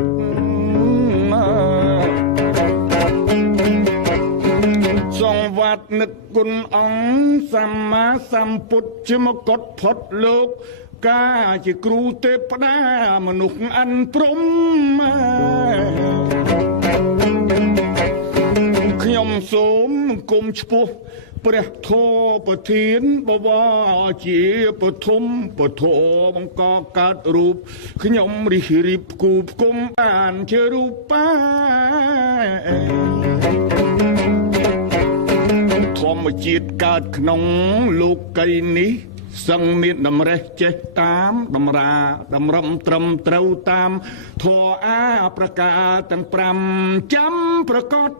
តសង្វាតនឹកគុណអង្គសម្មាសម្ពុទ្ធជាមកុដផុតលោកកាជាគ្រូទេពតាមនុស្សអិនព្រំខ្ញុំសូមគុំឈ្មោះព្រះធម៌ប្រធានបវរជាពធមពធបង្កកើតរូបខ្ញុំរិះរិបគូផ្គុំបានជារូបបាធម្មជាតិកើតក្នុងលោកីនេះសឹងមានតម្រេះចេះតាមតម្រាតម្រឹមត្រឹមត្រូវតាមធម៌អាប្រការទាំង5ចាំប្រកប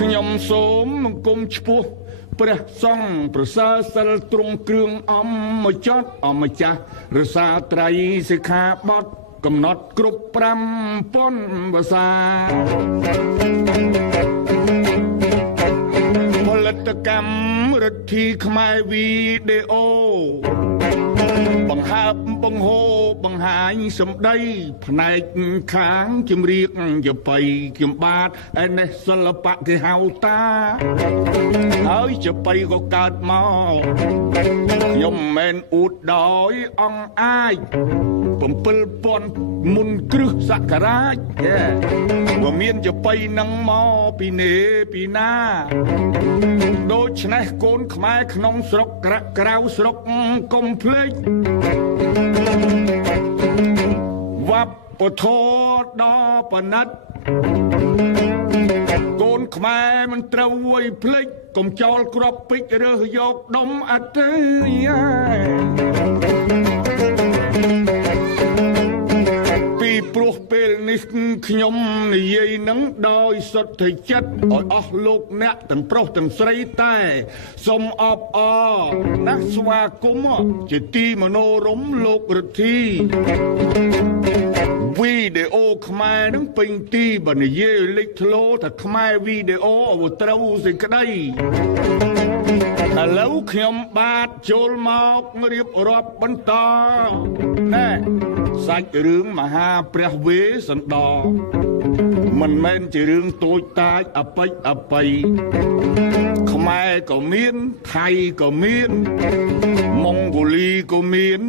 ខ្ញុំសូមមង្គមឈ្មោះព្រះសង្ឃប្រសើរសិលទ្រង់គ្រឿងអំមកចត់អម្ចាស់រសាត្រៃសិក្ខាបទកំណត់គ្រប់5ប៉ុនភាសាផលិតកម្មរិទ្ធីខ្មែរវីដេអូបង្ហើបបង្ហូរបង្ហាញសម្ដីផ្នែកខាងជំរាកយបៃខ្ញុំបាទឯនេះសិល្បៈគេហៅតាហើយយបៃក៏កើតមកខ្ញុំមិនអួតដោយអង្គអាច7000មុនគ្រឹះសករាជបើមានយបៃនឹងមកពីនេពីណាដូច្នេះកូនខ្មែរក្នុងស្រុកក្រៅស្រុកកុំភ្លេចវប្បធម៌ដ៏ប្រណិតកូនខ្មែរមិនត្រូវអួយភ្លេចកុំចោលគ្រាប់ពេជ្ររើសយកដុំអត់ទេពីព្រោះពេលនេះខ្ញុំនិយាយនឹងដោយសុទ្ធចិត្តឲ្យអស់លោកអ្នកទាំងប្រុសទាំងស្រីតែសូមអបអរណាស់ស្វាគមន៍ជាទីមនោរម្យលោករិទ្ធីវីដេអូខ្មែរនឹងពេញទីបើនិយាយលេចធ្លោថាខ្មែរវីដេអូឲ្យត្រូវសេចក្តីឥឡូវខ្ញុំបាទចូលមករៀបរាប់បន្តណែសាច់រឿងមហាព្រះវេស្សន្តរមិនមែនជារឿងតូចតាចអប៉ិចអប៉ីខ្មែរក៏មានថៃក៏មានម៉ុងហ្គូលីក៏មាន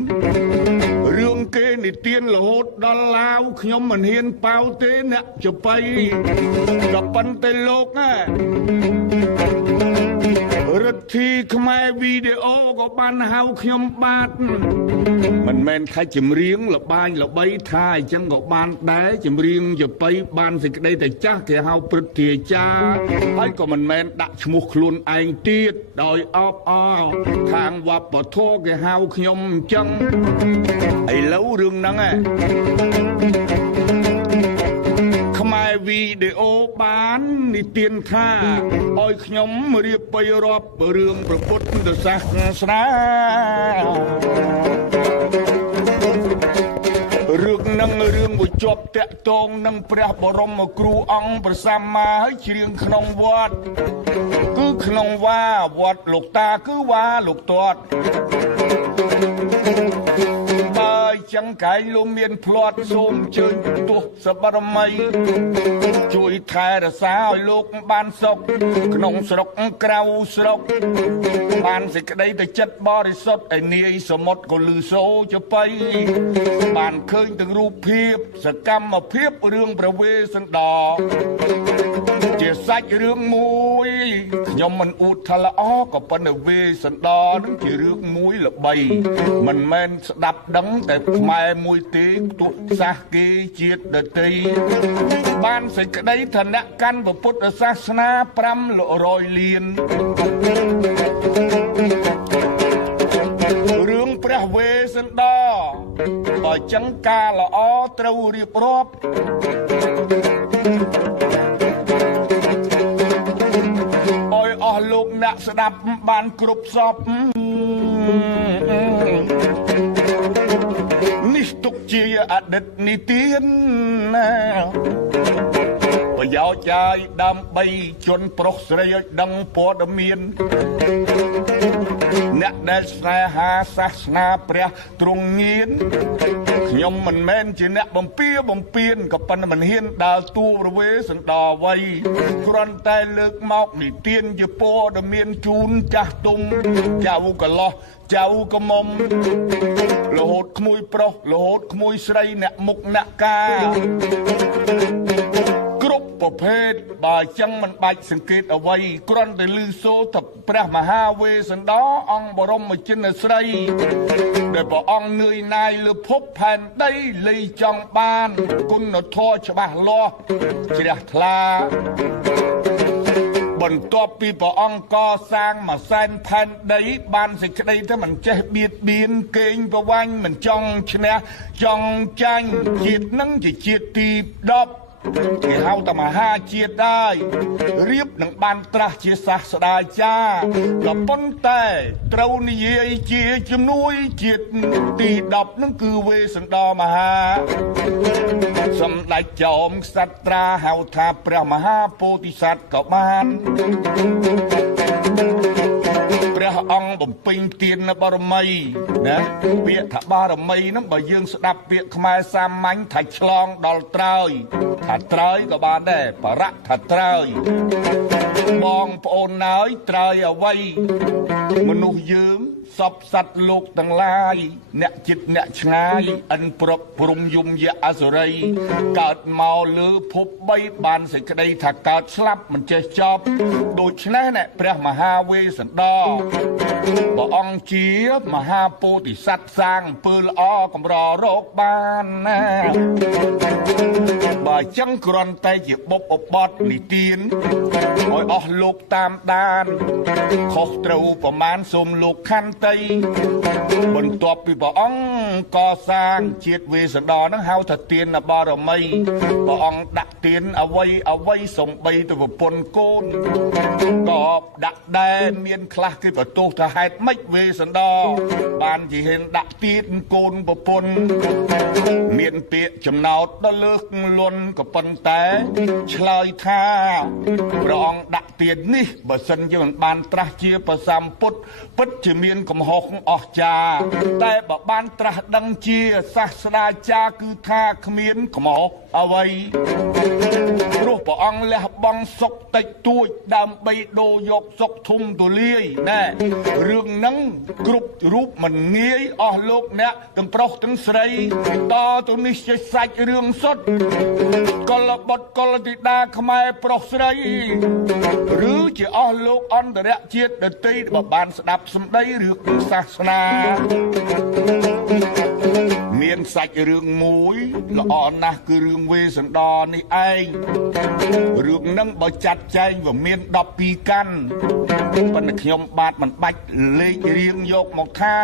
រឿងគេនិទានរហូតដល់ឡាវខ្ញុំមិនហ៊ានប៉ាវទេអ្នកចបៃក៏ប៉ុន្តែលោកណារិទ្ធីខ្មែរវីដេអូក៏បានហៅខ្ញុំបាទមិនមែនថាចម្រៀងលបាញល្បីថាអញ្ចឹងក៏បានដែរចម្រៀងចបៃបានសេចក្តីតែចាស់គេហៅព្រឹទ្ធាចារ្យហើយក៏មិនមែនដាក់ឈ្មោះខ្លួនឯងទៀតដោយអបអរខាងវប្បធម៌គេហៅខ្ញុំអញ្ចឹងឥឡូវរឿងហ្នឹងខ្មែរវីដេអូបាននិទានថាឲ្យខ្ញុំរៀបបីរាប់រឿងព្រះពុទ្ធសាសនារឿងនឹងរឿងមួយជាប់តាក់ទងនឹងព្រះបរមគ្រូអង្គព្រះសម្មាហើយច្រៀងក្នុងវត្តគឺក្នុងវត្តលោកតាគឺលោកទាត់បើចឹងកាយលោកមានផ្្លាត់សូមជើញទោះសបរមីជួយថែរក្សាឲ្យលោកបានសុខក្នុងស្រុកក្រៅស្រុកបានសេចក្តីទៅចិត្តបរិសុទ្ធឯនាយសមុទ្រក៏លឺសូចបៃបានឃើញទាំងរូបភាពសកម្មភាពរឿងព្រះវេស្សន្តរជាសាច់រឿងមួយខ្ញុំមិនអួតថាល្អក៏ប៉ុន្តែវេស្សន្តរនឹងជារឿងមួយល្បីមិនមែនស្ដាប់ដឹងតែខ្មែរមួយទេទស្សសាសគេជាតិដទៃបានសេចក្តីឋានៈកាន់ពុទ្ធសាសនា500លានរឿងព្រះវេស្សន្តរបើចឹងការល្អត្រូវរៀបរាប់ឲ្យអស់លោកអ្នកស្ដាប់បានគ្រប់សពនេះទុកជាអតីតនិទានណាប្រយោជន៍ចាយដើម្បីជនប្រុសស្រីឲ្យដឹងព័ត៌មាន អ្នកដែលស្នេហាសាសនាព្រះទ្រង់ញៀនខ្ញុំមិនមែនជាអ្នកបំពៀនក៏ប៉ុន្តែមិនហ៊ានដើរតួរវេសន្តរវ័យគ្រាន់តែលើកមកនិទានជាព័ត៌មានជូនចាស់ទុំចៅកលោះចៅកមុំរហូតក្មួយប្រុសរហូតក្មួយស្រីអ្នកមុខអ្នកការគ្រប់ប្រភេទបើអញ្ចឹងមិនបាច់សង្កេតអ្វីគ្រាន់តែឮសូរថាព្រះមហាវេស្សន្តរអង្គបរមចិនស្រីដែលព្រះអង្គនឿយណាយលើភពផែនដីលីចង់បានគុណធម៌ច្បាស់លាស់ជ្រះថ្លាបន្ទាប់ពីព្រះអង្គកសាងមួយសែនផែនដីបានសេចក្តីទៅមិនចេះបៀតបៀនកេងប្រវ័ញ្ចមិនចង់ឈ្នះចង់ចាញ់ជាតិនឹងជាជាតិទី10គេហៅថាមហាជាតិដែររៀបនឹងបានត្រាស់ជាសាស្ត្រាចារ្យក៏ប៉ុន្តែត្រូវនិយាយជាជំនួយជាតិទី10នឹងគឺវេស្សន្តរមហាសម្ដេចចោមក្សត្រាហៅថាព្រះមហាពោធិសត្វក៏បានព្រះអង្គបំពេញទានបរមីណាពាក្យថាបរមីហ្នឹងបើយើងស្ដាប់ពាក្យខ្មែរសាមញ្ញថាឆ្លងដល់ត្រើយថាត្រើយក៏បានដែរបរៈថាត្រើយបងប្អូនណើយត្រើយអ្វីមនុស្សយើងសពសត្វលោកទាំងឡាយអ្នកចិត្តអ្នកឆ្ងាយអិនព្រឹកព្រំយំយៈអសុរីកើតមកលើភព3បានសេចក្តីថាកើតស្លាប់មិនចេះចប់ដូច្នេះណែព្រះមហាវេស្សន្តរព្រះអង្គជាមហាពោធិសត្វសាងអំពើល្អកម្ររកបានណាបើចឹងគ្រាន់តែជាបុព្វបុត្រនិទានឲ្យអស់លោកតាមដានខុសត្រូវប្រមាណសូមលោកខន្តីបន្ទាប់ពីព្រះអង្គកសាងជាតិវេស្សន្តរនឹងហៅថាទានបរមីព្រះអង្គដាក់ទានអ្វីសំបីទៅប្រពន្ធកូនក៏ដាក់ដែរមានខ្លះគេបន្ទោសថាហេតុម៉េចវេស្សន្តរបានជាហ៊ានដាក់ទានកូនប្រពន្ធមានពាក្យចំណោទដល់លើកលន់ក៏ប៉ុន្តែឆ្លើយថាព្រះអង្គដាក់ទាននេះបើសិនជាមិនបានត្រាស់ជាប្រសម្ពុទ្ធពិតជាមានកំហុសអស្ចារ្យតែបើបានត្រាស់ដឹងជាសាស្ត្រាចារ្យគឺថាគ្មានកំហុសអ្វីព្រោះព្រះអង្គលះបង់សុខតិចតួចដើម្បីដូរយកសុខធំទូលាយណែរឿងហ្នឹងគ្រប់រូបមិនងាយអស់លោកអ្នកទាំងប្រុសទាំងស្រីតទៅនេះជាសាច់រឿងសុទ្ធកុលបុត្រកុលធីតាខ្មែរប្រុសស្រីឬជាអស់លោកអន្តរជាតិដទៃបើបានស្ដាប់សម្ដីរឿងសាសនាមានសាច់រឿងមួយល្អណាស់គឺរឿងវេស្សន្តរនេះឯងរឿងហ្នឹងបើចាត់ចែងវាមាន12កាន់ប៉ុន្តែខ្ញុំបាទមិនបាច់លេខរៀងយកមកថា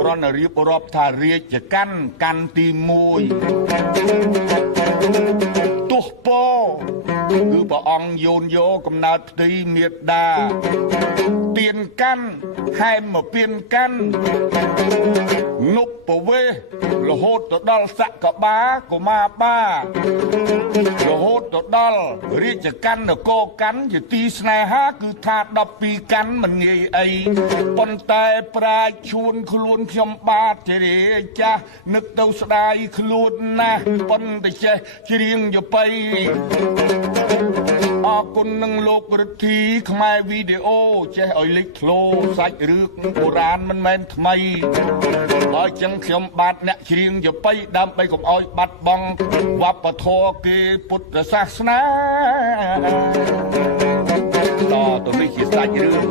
គ្រាន់តែរៀបរាប់ថារាជកាន់ទី1ទោះពោគឺព្រះអង្គយោនយកកំណើតផ្ទៃមេត្តាទៀនកាន់ហែមមកពៀនកាន់នុបវេរហូតទៅដល់សកបាកុមាបារហូតទៅដល់រាជកាន់នគរកាន់ជាទីស្នេហាគឺថា12កាន់មិនងាយអីប៉ុន្តែប្រាជ្ញឈួនខ្លួនខ្ញុំបាទជារាចាស់នឹកទៅស្ដាយខ្លួនណាស់ប៉ុន្តែចេះច្រៀងយបៃអរគុណនឹងលោករិទ្ធីខ្មែរវីដេអូចេះឲ្យលេចធ្លោសាច់រឿងបុរាណមិនមែនថ្មីហើយចឹងខ្ញុំបាទអ្នកច្រៀងយបៃដើម្បីកុំឲ្យបាត់បង់វប្បធម៌គេពុទ្ធសាសនាតទៅនេះជាសាច់រឿង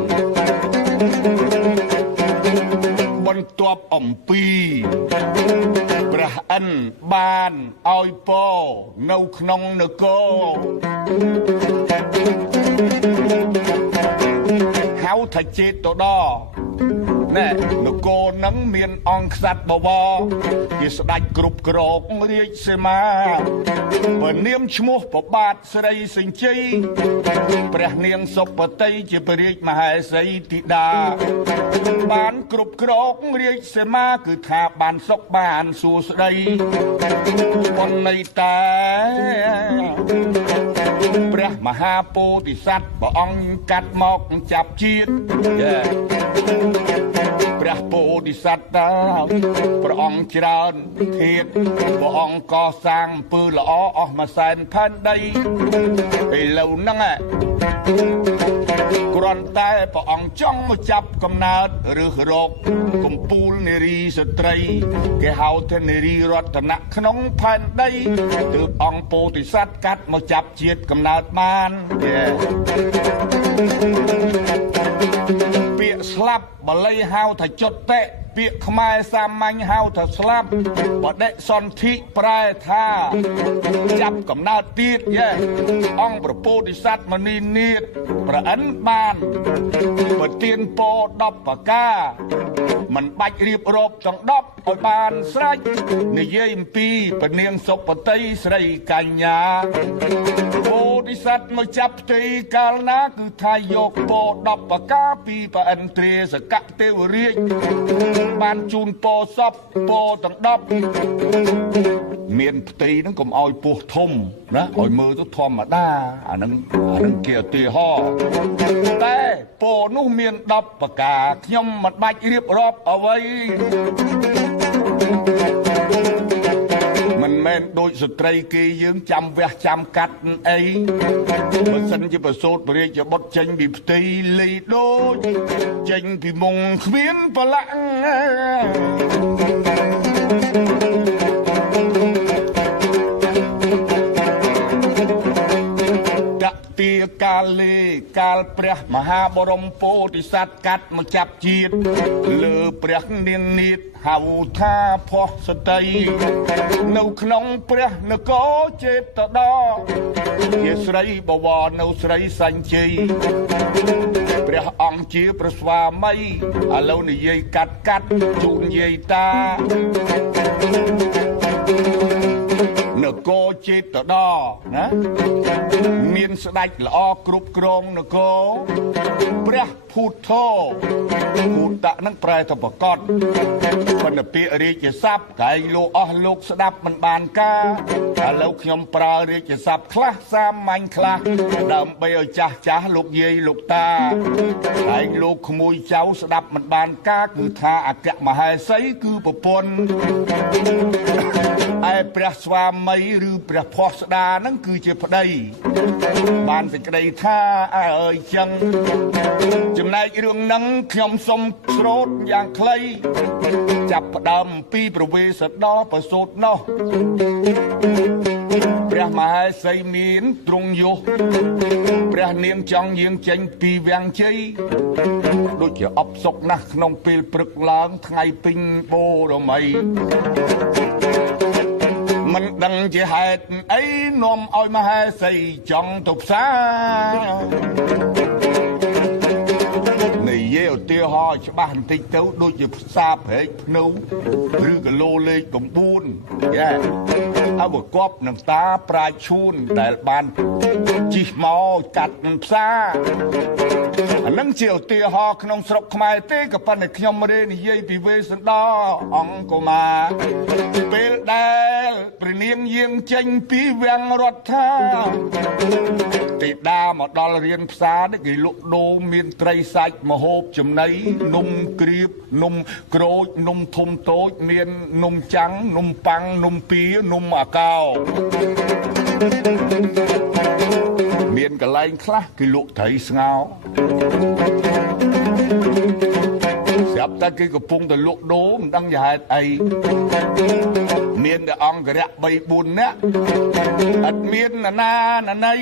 បន្ទាប់អំពីព្រះអិនបានឲ្យពរនៅក្នុងនគរហៅថាចេតដណែនគរនឹងមានអង្គក្សត្របវរជាស្ដេចគ្រប់គ្រងរាជសីមាបើនាមឈ្មោះប្របាទស្រីសេងជ័យព្រះនាងសុបតីជាព្រះរាជមហេសីធីតាបានគ្រប់គ្រងរាជសីមាគឺថាបានសុខបានសួស្តីប៉ុន្តែ ព្រះមហាពោធិសត្វព្រះអង្គកាត់មកចាប់ជាតិព្រះពោធិសត្វតើព្រះអង្គច្រើនធាតុព្រះអង្គកសាងអំពើល្អអស់មួយសែនផែនដីឥឡូវហ្នឹងគ្រាន់តែព្រះអង្គចង់មកចាប់កំណើតឬរោគកំពូលនារីស្ត្រីគេហៅថានារីរតនៈក្នុងផែនដីទើបអង្គពោធិសត្វកាត់មកចាប់ជាតិកំណើតបានពាក្យស្លាប់បាលីហៅថាចុតតិពាក្យខ្មែរសាមញ្ញហៅថាស្លាប់បដិសន្ធិប្រែថាចាប់កំណើតទៀតអង្គប្រពោធិសត្វមនីនាថប្រអិនបានប្រទានពរ10ប្រការមិនបាច់រៀបរាប់ទាំង10ឲ្យបានស្រេចនិយាយអំពីពនាងសុពតិស្រីកញ្ញាពោធិសត្វមកចាប់ផ្ទៃកាលណាគឺថាយកពរ10ប្រការពីប្រអិនទ្រាសកទេវរាជបានជូនពរសពពរទាំង10មានផ្ទៃហ្នឹងកុំឲ្យពោះធំណាឲ្យមើលទៅធម្មតាអាហ្នឹងគេឧទាហរណ៍តែពរនោះមាន10ប្រការខ្ញុំមិនបាច់រៀបរាប់អ្វីមិនមែនដូចស្ត្រីគេយើងចាំវះចាំកាត់អីបើសិនជាប្រសូតព្រះរាជបុត្រចេញពីផ្ទៃលីដូចចេញពីមុងគ្មានប្រឡាក់ទាកាលេកាលព្រះមហាបរមពោធិសត្វកាត់មកចាប់ជាតិលើព្រះនាងនាថហៅថាផោះសតីនៅក្នុងព្រះនគរចេតដោជាស្រីបវរនៅស្រីសញ្ជ័យព្រះអង្គជាព្រះស្វាមីឥឡូវនិយាយកាត់ជូនយាយតានគរចេតដោណាមានស្ដេចល្អគ្រប់គ្រងនគរព្រះភូថោភូតៈនឹងប្រែទៅប្រកបបណ្ឌពាក្យរាជស័ព្ទកាយលោកអស់លោកស្ដាប់មិនបានការឥឡូវខ្ញុំប្រើរាជស័ព្ទខ្លះសាមញ្ញខ្លះដើម្បីឲ្យចាស់លោកយាយលោកតាឯងលោកក្មួយចៅស្ដាប់មិនបានការគឺថាអគ្គមហេសីគឺប្រពន្ធឯព្រះស្វាមីឬព្រះផោះស្ដានឹងគឺជាប្តីបានសេចក្តីថាអើយចឹងចំណែករឿងនឹងខ្ញុំសូមស្រោតយ៉ាងខ្លីចាប់ផ្ដើមពីប្រវេសដល់ប្រសូតនោះព្រះមហេសីមានទ្រង់យុះព្រះនាងចង់យាងចេញពីវាំងជ័យដូចជាអបសុកណាស់ក្នុងពេលព្រឹកឡើងថ្ងៃពេញបូរមីមិនដឹងជាហេតុអីនាំឲ្យមហេសីចង់ទៅផ្សារនិយាយឧទាហរណ៍ច្បាស់បន្តិចទៅដូចជាផ្សារព្រែកភ្នៅឬគីឡូលេខ9អវកប់នឹងតាប្រាជ្ញឈួនដែលបានជិះមកកាត់ផ្សារអានឹងជាឧទាហរណ៍ក្នុងស្រុកខ្មែរទេក៏ប៉ុន្តែខ្ញុំរៀននិយាយពីវេស្សន្តរអង្គុមារពេលដែលព្រះនាងយាងចេញពីវាំងរដ្ឋាទេដាមកដល់រៀនផ្សារនេះគេលក់ដូរមានត្រីសាច់មហូបចំណីនំក្រៀបនំក្រូចនំធំតូចមាននំចាំងនំប៉័ងនំពៀនំអាកោមានកន្លែងខ្លះគេលក់ត្រីស្ងោរស្រាប់តែគេកំពុងតែលក់ដូរមិនដឹងជាហេតុអីមានតែអង្គរៈ3 4នាក់អត់មានណាណី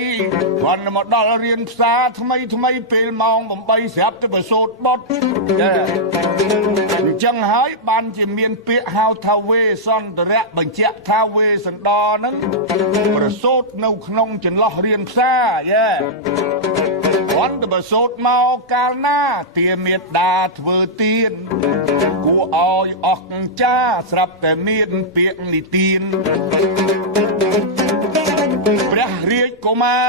គាត់មកដល់រៀនផ្សារថ្មីពេលម៉ោង8ស្រាប់តែប្រសូតបុតអញ្ចឹងហើយបានជាមានពាក្យហៅថាវេសន្តរៈបញ្ជាក់ថាវេសន្តរហ្នឹងប្រសូតនៅក្នុងចន្លោះរៀនផ្សារគាត់ទៅប្រសូតមកកាលណាទាមេត្តាធ្វើទានគួរឲ្យអស់ចាស្រាប់តែមានពាក្យនិទានព្រះរាជកុមា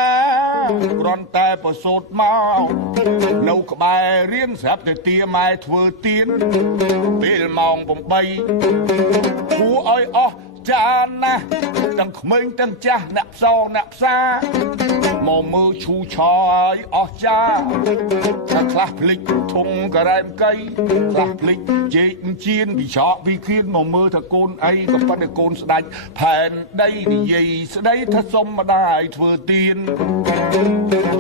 រគ្រាន់តែប្រសូតមកនៅក្បែររៀនស្រាប់តែទាម៉ែធ្វើទានពេលម៉ោង8គួរឲ្យអស់ចាណាស់តែ ទាំងក្មេងទាំងចាស់អ្នកផ្សោអ្នកផ្សាមកមើលឈូឆាយអស់ចាថាខ្លះភ្លេចធុងការ៉ែមកៃខ្លះភ្លេចជែកជៀនពីឆក់ពីខៀនមកមើលថាកូនអីក៏ប៉ុន្តែកូនស្ដាច់ផែនដីនិយាយស្ដីថាសុំម្ដាយធ្វើទៀន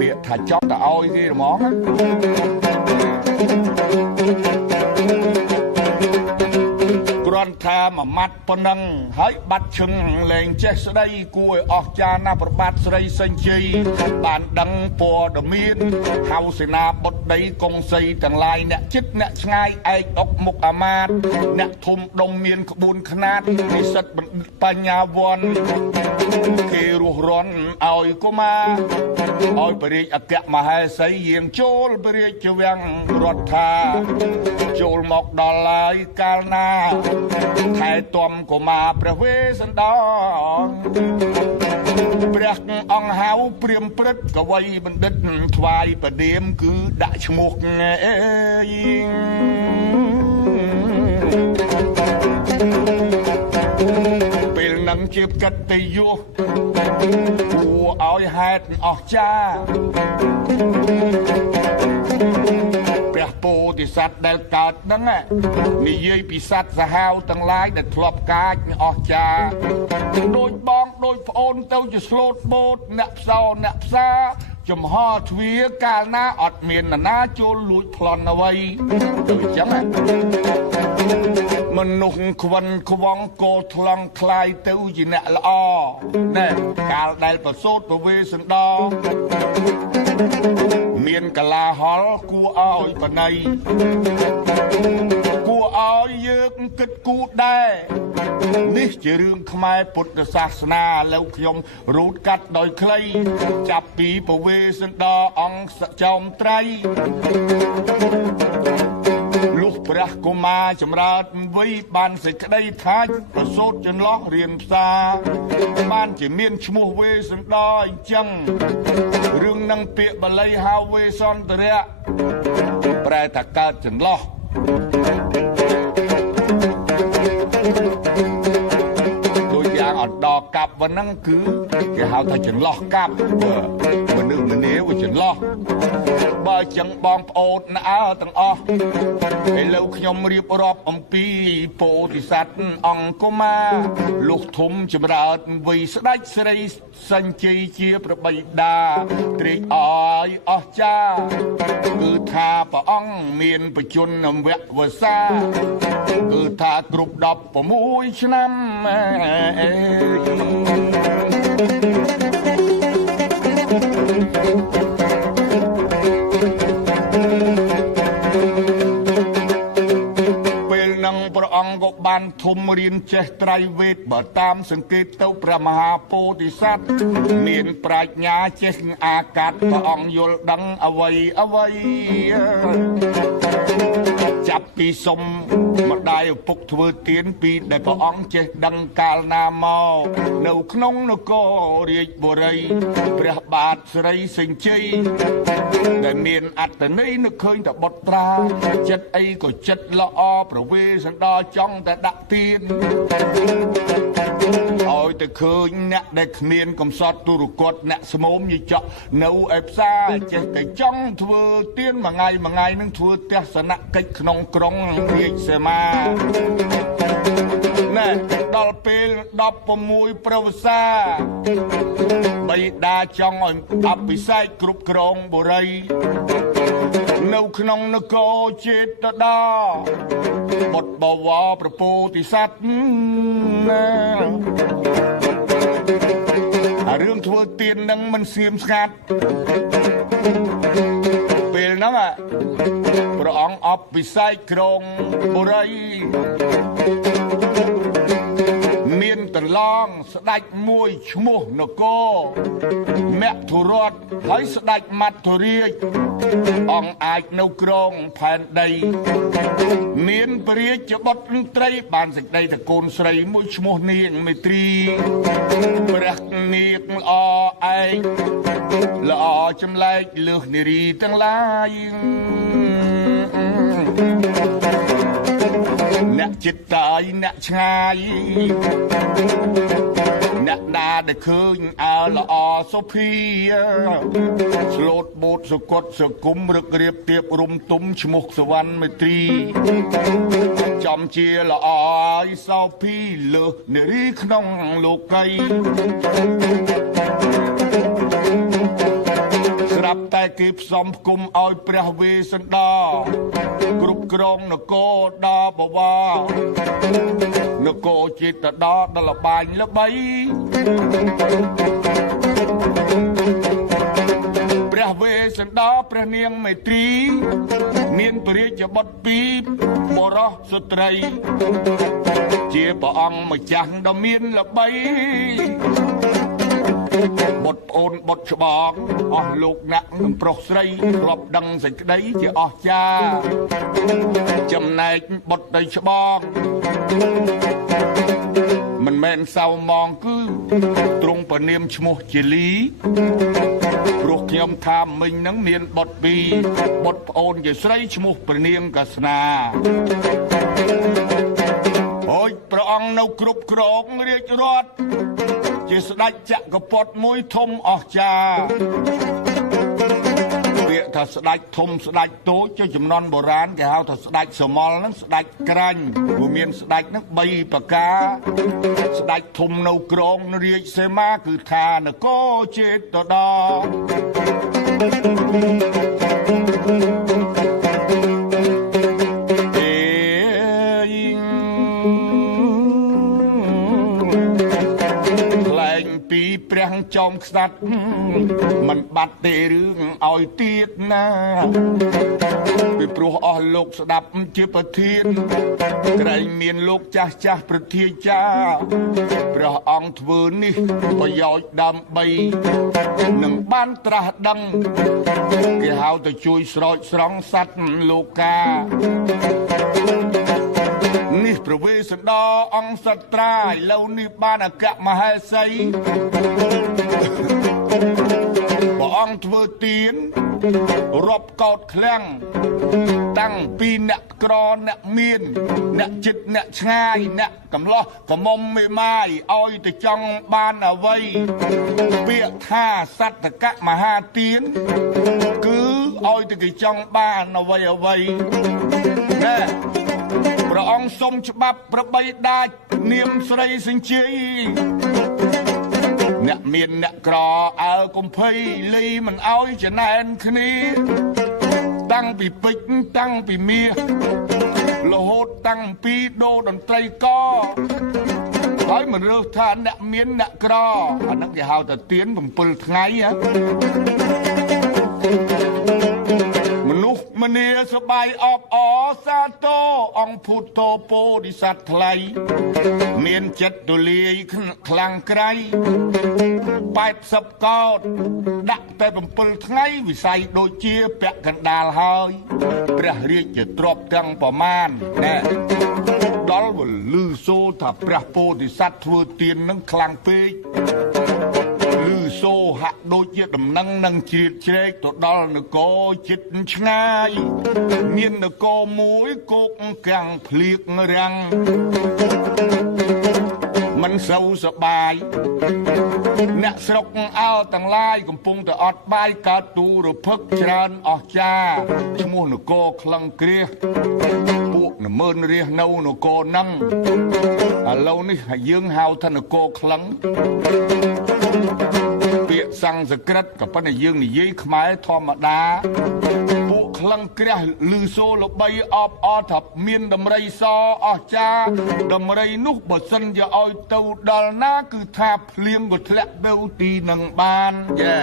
ពាក្យថាចង់ទៅឲ្យគេហ្មងគ្រាន់ថាមួយម៉ាត់ប៉ុណ្ណឹងហើយបាត់ឈឹងលែងចេះស្ដីគួរឲ្យអស្ចារ្យណាស់ប្របាទស្រីសេងជ័យបានដឹងព័ត៌មានហៅសេនាបុតដីកុងសីទាំងឡាយអ្នកចិត្តអ្នកឆ្ងាយឯកអុកមុខអាមាត្យអ្នកធំដុំមានក្បួនខ្នាតនិស្សិតបណ្ឌិតបញ្ញាវ័នគេរស់រាន់ឲ្យកុមារឲ្យព្រះរាជអគ្គមហេសីយាងចូលព្រះរាជវាំងរដ្ឋាចូលមកដល់ឡើយកាលណាថែទាំកុមារព្រះវេស្សន្តរព្រះអង្គហៅព្រាមព្រឹទ្ធកវីបណ្ឌិតថ្វាយប្រដៀមគឺដាក់ឈ្មោះពេលនឹងជាកិត្តិយសគួរឲ្យហេតុអស្ចារ្យព្រះពោធិសត្វដែលកើតហ្នឹងនិយាយពីសត្វសាហាវទាំងឡាយដែលធ្លាប់កាចអស្ចារ្យដូចបងដូចប្អូនទៅជាស្លូតបូតអ្នកផ្សោអ្នកផ្សាចំហទ្វាកាលណាអត់មាននរណាចូលលួចប្លន់អ្វីទៅអញ្ចឹងមនុស្សខ្វិនខ្វងកោថ្លង់คลายទៅជាអ្នកល្អណែកាលដែលប្រសូតពវេសន្តរមានកលាហលគួរឲ្យបណៃគួរឲ្យយើងគិតគូរដែរនេះជារឿងខ្មែរពុទ្ធសាសនាលើខ្ញុំរូតកាត់ដោយខ្លីចាប់ពីពវេសន្តរអង្គសចោមត្រៃលុះព្រះកុមារចម្រើនវ័យបានសេចក្តីថាច់ប្រសូតចន្លោះរៀនផ្សារបានជាមានឈ្មោះវេសន្តរអញ្ចឹងរឿងនឹងពាក្យបាលីហៅវេសន្តរៈប្រែថាកើតចន្លោះដូចយ៉ាងអត់ដល់កាប់ប៉ុណ្ណឹងគឺគេហៅថាចន្លោះកាប់មនុស្សម្នាវាចន្លោះបើចឹងបងប្អូនណាទាំងអស់ឥឡូវខ្ញុំរៀបរាប់អំពីពោធិសត្វអង្គុមារលុះធំចម្រើនវ័យស្ដេចស្រីសញ្ជ័យជាព្រះបិតាត្រេកអរអស្ចារ្យគឺថាព្រះអង្គមានបជនវៈវសាគឺថាគ្រប់16ឆ្នាំព្រះអង្គក៏បានធំរៀនចេះត្រៃវេទបើតាមសង្កេតទៅព្រះមហាពោធិសត្វមានប្រាជ្ញាចេះអាកាសព្រះអង្គយល់ដឹងអ្វីអ្វីចាប់ពីសុំម្ដាយឪពុកធ្វើទានពីដែលព្រះអង្គចេះដឹងកាលណាមកនៅក្នុងនគររាជបុរីព្រះបាទស្រីសេងជ័យដែលមានអត្តន័យនឹកឃើញតែបុត្រាចិត្តអីក៏ចិត្តល្អប្រវេសន្តរចង់តែដាក់ទៀនឲ្យតែឃើញអ្នកដែលគ្មានកំសត់ទុរគតអ្នកស្មោមយីចក់នៅឯផ្សារចេះតែចង់ធ្វើទៀនមួយថ្ងៃនឹងធ្វើទស្សនកិច្ចក្នុងក្រុងរាជសីមាណែដល់ពេល16ប្រវសាបិតាចង់ឲ្យអភិសេកគ្រប់គ្រងបុរីនៅក្នុងនគរចេតដាបុត្របវរប្រពោធិសត្វណារឿងធ្វើទៀននឹងមិនស្ងៀមស្ងាត់ពេលហ្នឹងព្រះអង្គអភិសេកក្រុងបុរីមានតឡងស្ដេចមួយឈ្មោះនគរមធុរតហើយស្ដេចមត្ថុរាជអង្គអាចនៅក្រុងផែនដីមានព្រះរាជបុត្រត្រីបានសេចក្តីតកូនស្រីមួយឈ្មោះនាងមេត្រីព្រះនាងល្អឯកល្អចម្លែកលើសនារីទាំងឡាយអ្នកចិត្តតាយអ្នកឆ្ងាយអ្នកដ តែឃើញអើល្អសុភីស្លូតបូតសកត់សគុំរឹករៀបទៀបរុំទុំឈ្មោះសវណ្ណមេត្រីចំជាល្អឲ្យសោភីលើសនារីក្នុងលោកីស្រាប់តែគេផ្សំផ្គុំឲ្យព្រះវេស្សន្តរគ្រប់គ្រងនគរដល់បវរនគរចេតដល់ដល់លបាញ់ល្បីព្រះវេស្សន្តរព្រះនាងមេត្រីមានពរាជបុត្រពីរបរោះស្ត្រីជាព្រះអង្គម្ចាស់ដ៏មានល្បីបុត្រប្អូនបុត្រច្បងអស់លោកណាក់នឹងប្រុសស្រីធ្លាប់ដឹងសេចក្តីជាអស្ចារ្យចំណែកបុត្រដីច្បងមិនមែនសៅមងគឺទ្រង់ព្រះនាមឈ្មោះជាលីព្រោះខ្ញុំថាមិញនឹងមានបុត្រពីរបុត្រប្អូនជាស្រីឈ្មោះព្រះនាងកាសនាហើយព្រះអង្គនៅគ្រប់គ្រងរាជរដ្ឋជាស្ដេចចក្រពត្តិមួយធំអស្ចារ្យពាក្យថាស្ដេចធំស្ដេចតូចជាចំនួនបុរាណគេហៅថាស្ដេចសមល់ហ្នឹងស្ដេចក្រាញ់ព្រោះមានស្ដេចហ្នឹង3ប្រការស្ដេចធំនៅក្រងរាជសេមាគឺថានគរចេតដល់ព្រះចោមខ្សាត់មិនបាត់ទេរឿងឲ្យទៀតណាពីព្រោះអស់លោកស្ដាប់ជាប្រធានក្រែងមានលោកចាស់ចាស់ប្រធាចាព្រះអង្គធ្វើនេះប្រយោជន៍ដើម្បីនឹងបានត្រាស់ដឹងគេហៅទៅជួយស្រោចស្រង់សត្វលោកានេះព្រះវេស្សន្តរអង្គសត្រាឥឡូវនេះបានអគ្គមហេសីព្រះអង្គធ្វើទានរាប់កោតឃ្លាំងតាំងពីអ្នកក្រអ្នកមានអ្នកចិត្តអ្នកឆ្ងាយអ្នកកំឡោះកមុំមេម៉ាយឲ្យទៅចង់បានអ្វីពាក្យថាសត្តកមហាទានគឺឲ្យទៅគេចង់បានអ្វីអ្វីណែព្រះអង្គសុំច្បាប់ប្របីដាច់នាមស្រីសញ្ជ័យអ្នកមានអ្នកក្រអើកុំភ័យលីមិនអោយចំណែនគ្នាតាំងពីពេជ្រតាំងពីមាសរហូតតាំងពីដូរតន្ត្រីកហើយមិនរើសថាអ្នកមានអ្នកក្រអាហ្នឹងគេហៅថាទៀន7ថ្ងៃមនុស្សម្នាសបាយអបអសាទរអង្គពុទ្ធោពោធិសត្វថ្លៃមានចិត្តទូលាយខ្លាំងក្រៃ80កោដដាក់តែ7ថ្ងៃវិស័យដូចជាពាក់កណ្ដាលហើយព្រះរាជទ្រព្យទាំងប្រមាណណែដល់វលឺសូថាព្រះពោធិសត្វធ្វើទាននឹងខ្លាំងពេកលឺសូហាក់ដូចជាដំណឹងនឹងជ្រៀតជ្រែកទៅដល់នគរចិត្តឆ្ងាយមាននគរមួយគោកកាំងភ្លៀករាំងមិនសូវសបាយអ្នកស្រុកអើទាំងឡាយកំពុងតែអត់បាយកើតទូរភឹកច្រើនអស្ចារ្យឈ្មោះនគរក្លឹងគ្រាពួកនមើនរាសនៅនគរហ្នឹងឥឡូវនេះយើងហៅថានគរក្លឹងពាក្យសំស្ក្រឹតក៏ប៉ុន្តែយើងនិយាយខ្មែរធម្មតាពួកក្លឹងគ្រាលឺសូល្បីអបអរថាមានដំរីសអស្ចារ្យដំរីនោះបើសិនជាឲ្យទៅដល់ណាគឺថាភ្លៀងក៏ធ្លាក់ទៅទីនឹងបានយ៉ា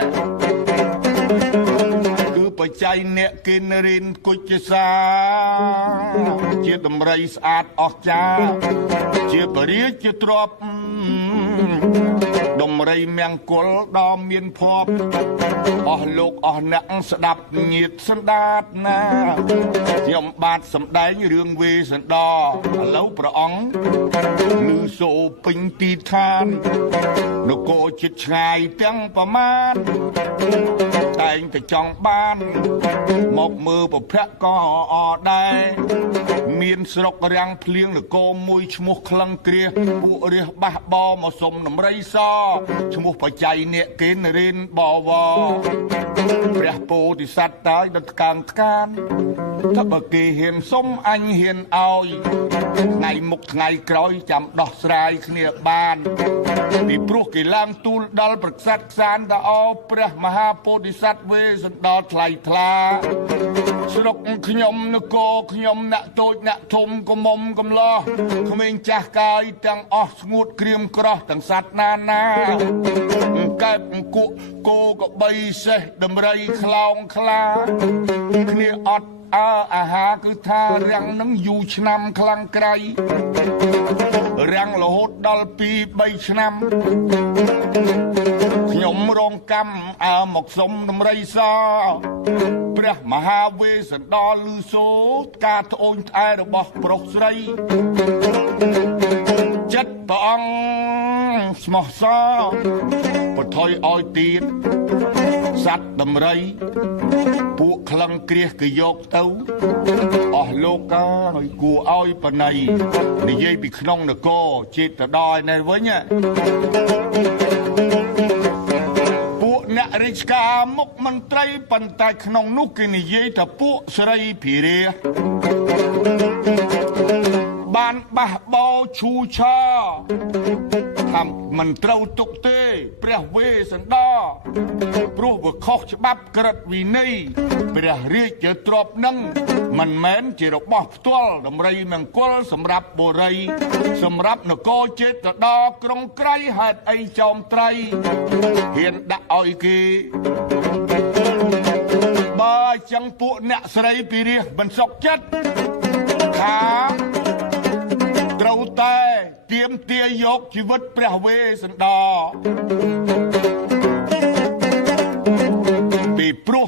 គឺបច្ច័យអ្នកគិនរិនគុជសាជាដំរីស្អាតអស្ចារ្យជាបរិយាជាទ្រព្យដំរីមង្គលដ៏មានភ័ព្វអស់លោកអស់អ្នកស្ដាប់ញាតសណ្ដាតណាខ្ញុំបាទសម្ដែងរឿងវេស្សន្តរឥឡូវព្រះអង្គឮ សូពេញទីឋាននគរចិត្តឆ្ងាយទាំងប្រមាណតែងតែចង់បានមកមើលប្រភពក៏អដែរមានស្រុករាំងភ្លៀងនគរមួយឈ្មោះក្លឹងគ្រាពួករះបះបោមកសុំដំរីសឈ្មោះបច្ច័យអ្នកគេនរិនបវព្រះពោធិសត្វតើយដុតកាងថ្កានថាបើគេហ៊ានសុំអញហ៊ានឲ្យថ្ងៃមុខថ្ងៃក្រោយចាំដោះស្រាយគ្នាបានពីព្រោះគេឡើងទូលដល់ប្រក្សិតខ្សានតអោព្រះមហាពោធិសត្វវេសន្តរថ្លៃថ្លាស្រុកខ្ញុំនគរខ្ញុំអ្នកតូចអ្នកធំកមុំកំឡោះក្មេងចាស់កាយទាំងអស់ស្ងួតក្រៀមក្រោះទាំងសัตว์ណាកែបអង្គុគោកបីសេះដំរីខ្លោងខ្លាគ្នាអត់អាហារគឺថារាំងនឹងយូរឆ្នាំខ្លាំងក្រៃរាំងរហូតដល់2-3ឆ្នាំខ្ញុំរងកម្មមកសុំដំរីសព្រះមហាវេស្សន្តរឮសូរការត្អូញត្អែរបស់ប្រុសស្រីចិត្តព្រះអង្គស្មោះសរបន្ថយឲ្យទៀតសត្វដំរីពួកក្លឹងគ្រាសក៏យកទៅអស់លោកហើយគួរឲ្យបណៃនិយាយពីក្នុងនគរចេតដល់នេះវិញពួកអ្នករាជការមុខមន្ត្រីប៉ុន្តែក្នុងនោះគេនិយាយថាពួកស្រីភិរាបានបះបោឈូឆាថាមិនត្រូវទុកទេព្រះវេស្សន្តរព្រោះវាខុសច្បាប់ក្រឹតវិន័យព្រះរាជទ្រព្យនឹងមិនមែនជារបស់ផ្ទាល់ដំរីមង្គលសម្រាប់បុរីសម្រាប់នគរចេតដល់ក្រុងក្រៃហេតុអីចោមត្រីហ៊ានដាក់ឲ្យគេបើចឹងពួកអ្នកស្រីពីរាជមិនសុខចិត្តថាត្រូវតែទាមទារយកជីវិតព្រះវេស្សន្តរពីព្រោះ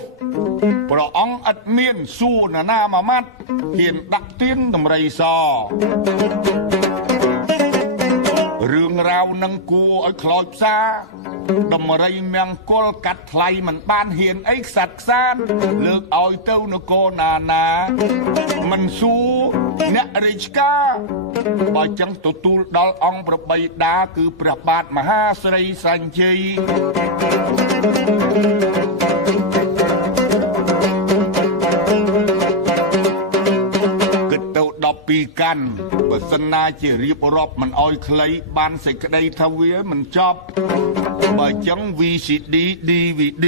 ព្រះអង្គឥតមានសួរនរណាមួយម៉ាត់ហ៊ានដាក់ទានដំរីសរឿងរ៉ាវនឹងគួរឲ្យខ្លោចផ្សាដំរីមង្គលកាត់ថ្លៃមិនបានហ៊ានអីខ្សាត់ខ្សានលើកឲ្យទៅនគរណាមិនសួរអ្នករាជការបើចឹងទទួលដល់អង្គប្របីតាគឺព្រះបាទមហាស្រីសញ្ជ័យ12កាន់បើសិនណាជារៀបរាប់មិនអោយខ្លីបានសេចក្តីថាវាមិនចប់បើចឹង VCD DVD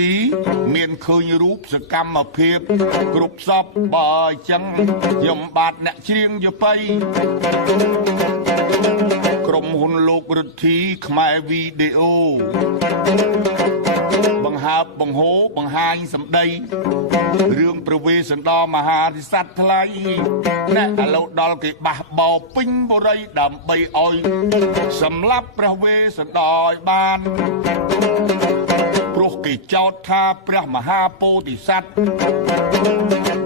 មានឃើញរូបសកម្មភាពគ្រប់សពបើចឹងខ្ញុំបាទអ្នកច្រៀងយបៃក្រុមហ៊ុនលោករដ្ឋីខ្មែរវីដេអូបង្ហើបបង្ហូរបង្ហាញសម្ដីរឿងព្រះវេស្សន្តរមហារិស័ទថ្លៃអ្នកឥឡូវដល់គេបះបោពេញបុរីដើម្បីឲ្យសម្លាប់ព្រះវេស្សន្តរឲ្យបានព្រោះគេចោទថាព្រះមហាពោធិសត្វ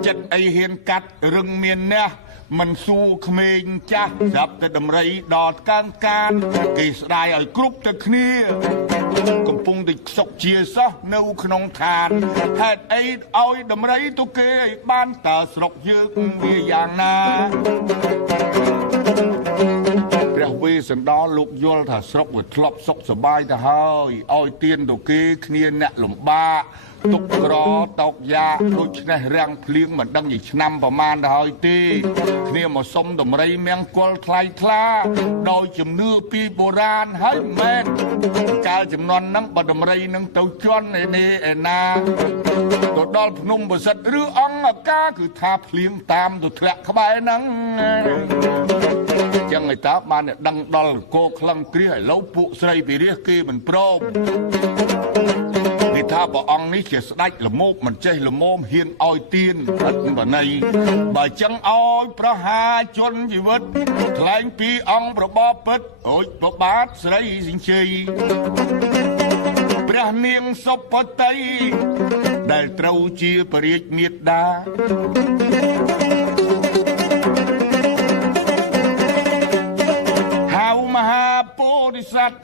ចិត្តអីហ៊ានកាត់រឹងមានអ្នកមិនសួរក្មេងចាស់ស្រាប់តែដំរីដល់កាងកានគេស្ដាយឲ្យគ្រប់ទៅគ្នាកំពុងតែខ្សុកជាសោះនៅក្នុងឋានហេតុអីឲ្យដំរីទៅគេឲ្យបានតើស្រុកយើងវាយ៉ាងណាព្រះវេស្សន្តរលោកយល់ថាស្រុកវាធ្លាប់សុខសប្បាយទៅហើយឲ្យទានទៅគេគ្នាអ្នកលំបាកទុកក្រតោកយ៉ាដូច្នេះរាំងភ្លៀងមិនដឹងជាឆ្នាំប្រមាណទៅហើយទេគ្នាមកសុំដំរីមង្គលថ្លៃថ្លាដោយជំនឿពីបុរាណហើយមែនកាលចំនួនហ្នឹងបើដំរីនឹងទៅជន់ឯនេះឯណាទៅដល់ភ្នំប្រសិទ្ធឬអង្គអាកាគឺថាភ្លៀងតាមទៅធ្លាក់ក្បែរហ្នឹងចឹងឯតាបានដឹងដល់គោក្លឹងគ្រាឥឡូវពួកស្រីពីរាជគេមិនព្រមគេថាព្រះអង្គនេះជាស្ដេចល្មោកមិនចេះល្មមហ៊ានឲ្យទានឥតបណៃបើចឹងឲ្យប្រហារជន់ជីវិតថ្លែងពីអង្គប្របពិតអូចប្របាទស្រីសិញ្ជ័យព្រះនាងសុពតិដែលត្រូវជាពរាជមេដាហៅមហា ពោធិសត្វ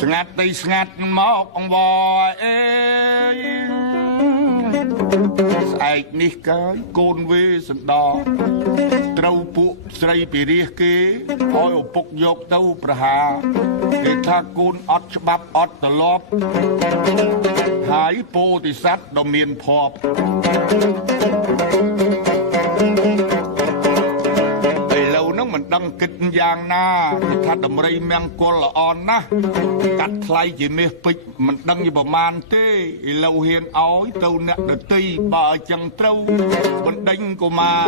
ស្ងាត់ទៅស្ងាត់មកអង្វរអេស្អែកនេះកើយកូនវេសណ្ដោត្រូវពួកស្រីពីរាជគេឲ្យឪពុកយកទៅប្រហារគេថាកូនអត់ច្បាប់អត់ត្រឡប់ហើយពោធិសត្វដ៏មានភ័ព្វមិនដឹងគិតយ៉ាងណាថាដំរីមង្គលល្អណាស់កាត់ថ្លៃជាមាសពេជ្រមិនដឹងជាប្រមាណទេឥឡូវហ៊ានឲ្យទៅអ្នកដតីបើអញ្ចឹងត្រូវបណ្ដេញកុមារ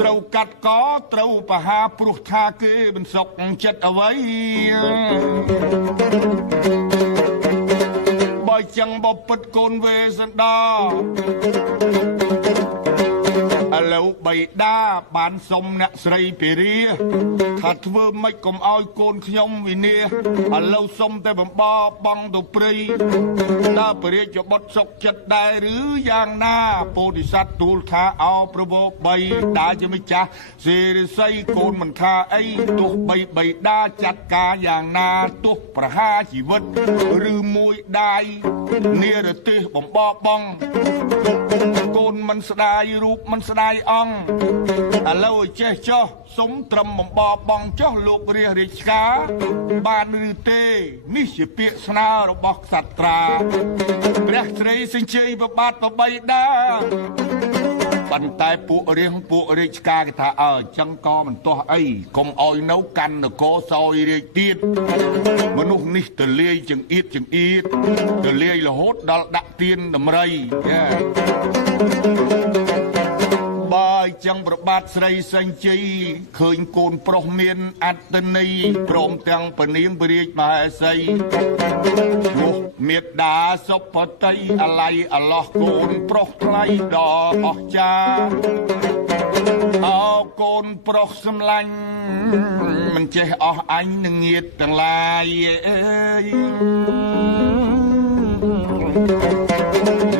ត្រូវកាត់កត្រូវបហាព្រោះថាគេមិនសុខចិត្តអ្វីបើអញ្ចឹងបពិតកូនវេសណ្ដោឥឡូវបៃតាបានសុំអ្នកស្រីពីរាថាធ្វើម៉េចកុំឲ្យកូនខ្ញុំវិនាសឥឡូវសុំតែបំបរបងទៅព្រៃតើព្រះរាជបុត្រសុខចិត្តដែរឬយ៉ាងណាពោធិសត្វទូលថាអោប្រវោបៃតាជាម្ចាស់សេរីស័យកូនមិនថាអីទោះបីបៃតាចាត់ការយ៉ាងណាទោះប្រហារជីវិតឬមួយដាយនិរទេសបំបរបងកូនមិនស្ដាយរូបមិនស្ដាយអង្គឥឡូវឲ្យចេះចោះសុំត្រឹមបំបរបងចោះលោករាជការបានឬទេនេះជាពាក្យស្នើរបស់ក្សត្រាព្រះស្រីសេចក្ដីប្របាទប្របីដាប៉ុន្តែពួករាជការគេថាអញ្ចឹងក៏មិនទាស់អីកុំឲ្យនៅកាន់នគរសោយរាជទៀតមនុស្សនេះទៅលាយចង្អៀតទៅលាយរហូតដល់ដាក់ទៀនដំរីបើអញ្ចឹងប្របាទស្រីសេងជ័យឃើញកូនប្រុសមានអត្តន័យព្រមទាំងពនាងព្រះរាជមហេសីនោះមេត្តាសុផតីអាល័យអឡោះកូនប្រុសថ្លៃដ៏អស្ចារ្យអោកូនប្រុសសម្លាញ់មិនចេះអស់អញនឹងងៀតទាំងឡាយ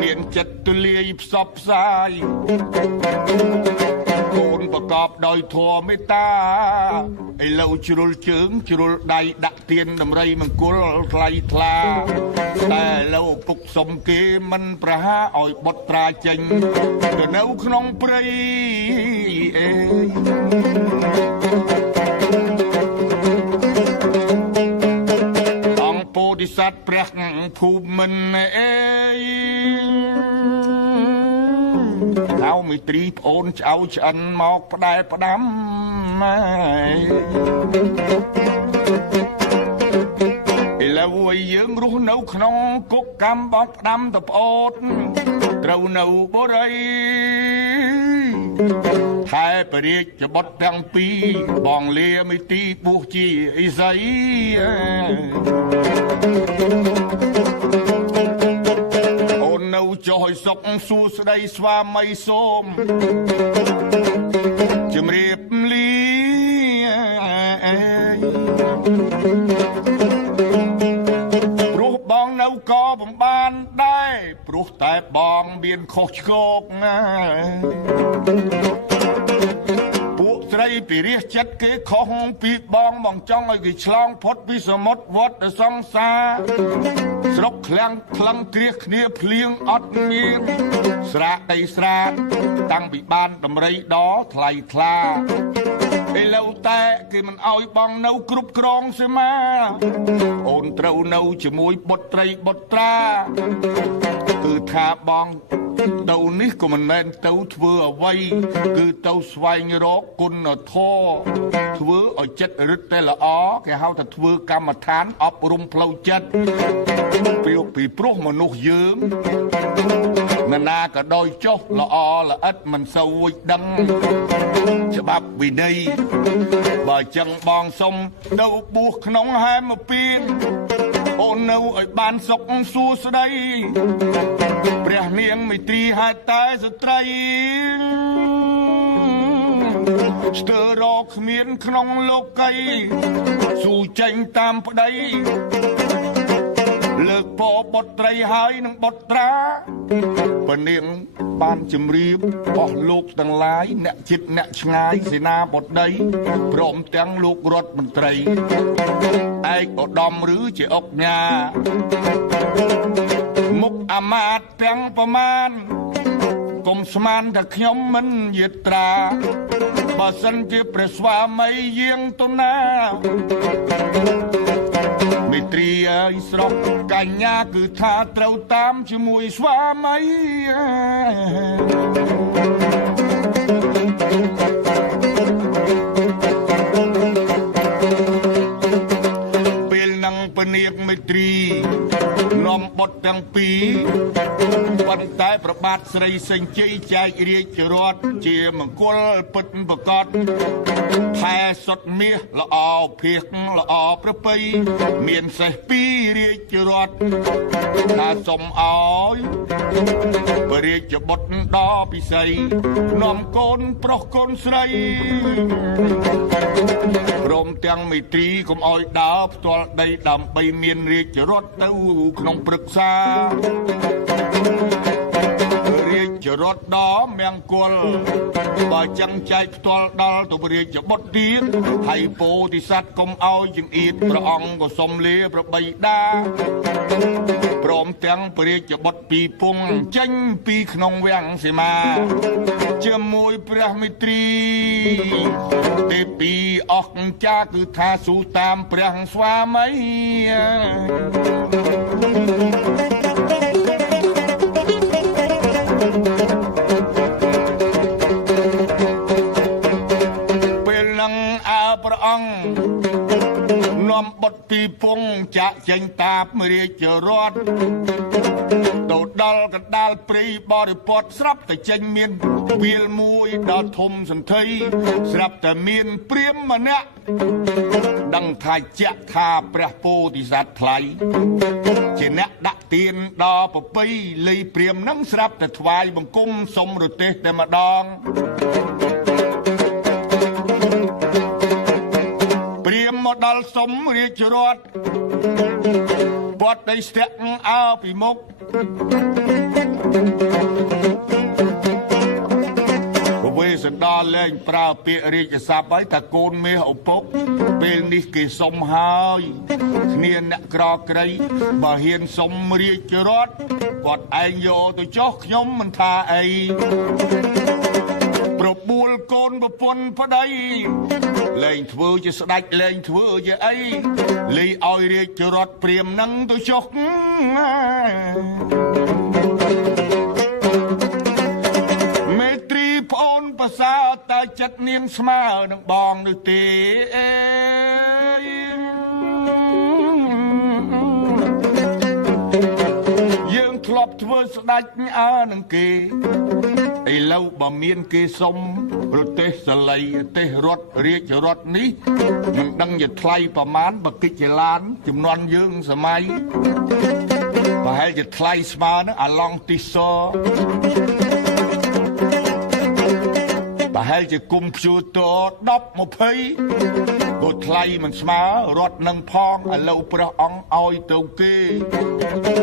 មានចិត្តទូលាយផ្សព្វផ្សាយកូនប្រកបដោយធម៌មេត្តាឥឡូវជ្រុលជើងជ្រុលដៃដាក់ទៀនដំរីមង្គលថ្លៃថ្លាតែឥឡូវពុកសុំគេមិនប្រហារឲ្យបុត្រាចេញទៅនៅក្នុងព្រៃអង្គពោធិសត្វព្រះភូមិន្ទហៅមីត្រីប្អូនឆ្អៅឆ្អិនមកផ្ដែផ្ដាំឥឡូវឲ្យយើងរស់នៅក្នុងគុកកម្មបោកផ្ដាំតប្អូនត្រូវនៅបរិយថែព្រះរាជបុត្រទាំងពីរបងលាមីទីបុះជាអ៊ីសីនៅចុះឲ្យសុខសួស្ដីស្វាមីសូមជំរាបលាព្រោះបងនៅក៏បំបានដែរព្រោះតែបងមានខុសឆ្គងពួកស្រីពីរាជចិត្តគេខុសពីបងចង់ឲ្យគេឆ្លងផុតពីសមុទ្រវត្តសង្សារស្រុកឃ្លាំងក្លឹងគ្រាសគ្នាភ្លៀងអត់មានស្រាដីស្រាតាំងពីបានដំរីដល់ថ្លៃថ្លាឥឡូវតែគេមិនអោយបងនៅគ្រប់គ្រងសេមាអូនត្រូវនៅជាមួយបុត្រីបុត្រាគឺថាបងទៅនេះក៏មិនមែនទៅធ្វើអ្វីគឺទៅស្វែងរកគុណធម៌ធ្វើឲ្យចិត្តរឹតតែល្អគេហៅថាធ្វើកម្មដ្ឋានអប់រំផ្លូវចិត្តពីព្រោះមនុស្សយើងណាក៏ដោយចុះល្អល្អិតមិនសូវដឹងច្បាប់វិន័យបើចឹងបងសុំទៅបួសក្នុងហែមពៀនអូននៅឲ្យបានសុខសួស្ដីព្រះនាងមេត្រីហេតុតែស្ត្រីស្ទើររកគ្មានក្នុងលោកីស៊ូចេញតាមប្តី លើកពោបុត្រីហើយនឹងបុត្រាពនាងបានជម្រាបអស់លោកទាំងឡាយអ្នកជិតអ្នកឆ្ងាយសេនាបតីព្រមទាំងលោករដ្ឋមន្ត្រីឯកឧត្តមឬជាអុកញ៉ាមុខអាមាត្យទាំងប្រមាណកុំស្មានថាខ្ញុំមិនយាត្រាបើសិនជាព្រះស្វាមីយាងទៅណាមេត្រីអើយស្រុកកញ្ញាគឺថាត្រូវតាមជាមួយស្វាមីពេលនឹងពនាកមេត្រីនាំបុត្រទាំងពីរប៉ុន្តែប្របាទស្រីសេងជ័យចែករាជរដ្ឋជាមង្គលពិតប្រកបថែសុតមាសល្អភៀកល្អប្រពៃមានសេះពីររាជរដ្ឋថាសុំអោយព្រះរាជបុត្រដ៏ពិសីនាំកូនប្រុសកូនស្រីព្រមទាំងមេត្រីកុំអោយដើរផ្ទាល់ដីដើម្បីមានរាជរដ្ឋទៅក្នុងព្រឹក្សារាជរដ្ឋដ៏មង្គលបើចឹងចែកផ្ទាល់ដល់ទៅរាជបុត្រទៀតហើយពោធិសត្វកុំអោយចង្អៀតព្រះអង្គក៏សុំលាប្របីដាព្រមទាំងព្រះរាជបុត្រពីរពងចេញពីក្នុងវាំងសីមាជាមួយព្រះមិត្រីទេពីអស់ចាគឺថាស៊ូតាមព្រះស្វាមីពេលនឹងព្រះអង្គនាំបុត្រពីរពងចាក់ចេញតាបរាជរដ្ឋទៅដល់កណ្ដាលព្រៃបរិពតស្រាប់តែចេញមានវាលមួយដ៏ធំសន្ធឹយស្រាប់តែមានព្រាហ្មណ៍ម្នាក់ដឹងថាជាក់ថាព្រះពោធិសត្វថ្លៃជាអ្នកដាក់ទានដល់ប្រពៃលីព្រាហ្មណ៍នឹងស្រាប់តែថ្វាយបង្គំសុំរទេះតែម្ដងព្រាហ្មណ៍មកដល់សុំរាជរដ្ឋបត់ដីស្ទាក់អើពីមុខវេសដាលែងប្រើពាក្យរាជស័ព្ទហើយថាកូនមេឪពុកពេលនេះគេសុំហើយគ្នាអ្នកក្រក្រៃបើហ៊ានសុំរាជរដ្ឋគាត់ឯងយកទៅចោះខ្ញុំមិនថាអីប្របួលកូនប្រពន្ធប្តីលែងធ្វើជាស្ដេចលែងធ្វើជាអីលីឲ្យរាជរដ្ឋព្រាហ្មណ៍នឹងទៅចុះមេត្រីប្អូនប្រសើរតើចិត្តនាងស្មើនឹងបងនោះទេយើងធ្លាប់ធ្វើស្ដេចនឹងគេឥឡូវបើមានគេសុំប្រទេសសលៃទេសរដ្ឋរាជរដ្ឋនេះមិនដឹងជាថ្លៃប្រមាណបើគិតជាឡានចំនួនយើងសម័យប្រហែលជាថ្លៃស្មើនឹងអាឡង់ទីសប្រហែលជាគុំព្យូទ័រ10 20ក៏ថ្លៃមិនស្មើរត់នឹងផងឥឡូវព្រះអង្គឲ្យទៅគេ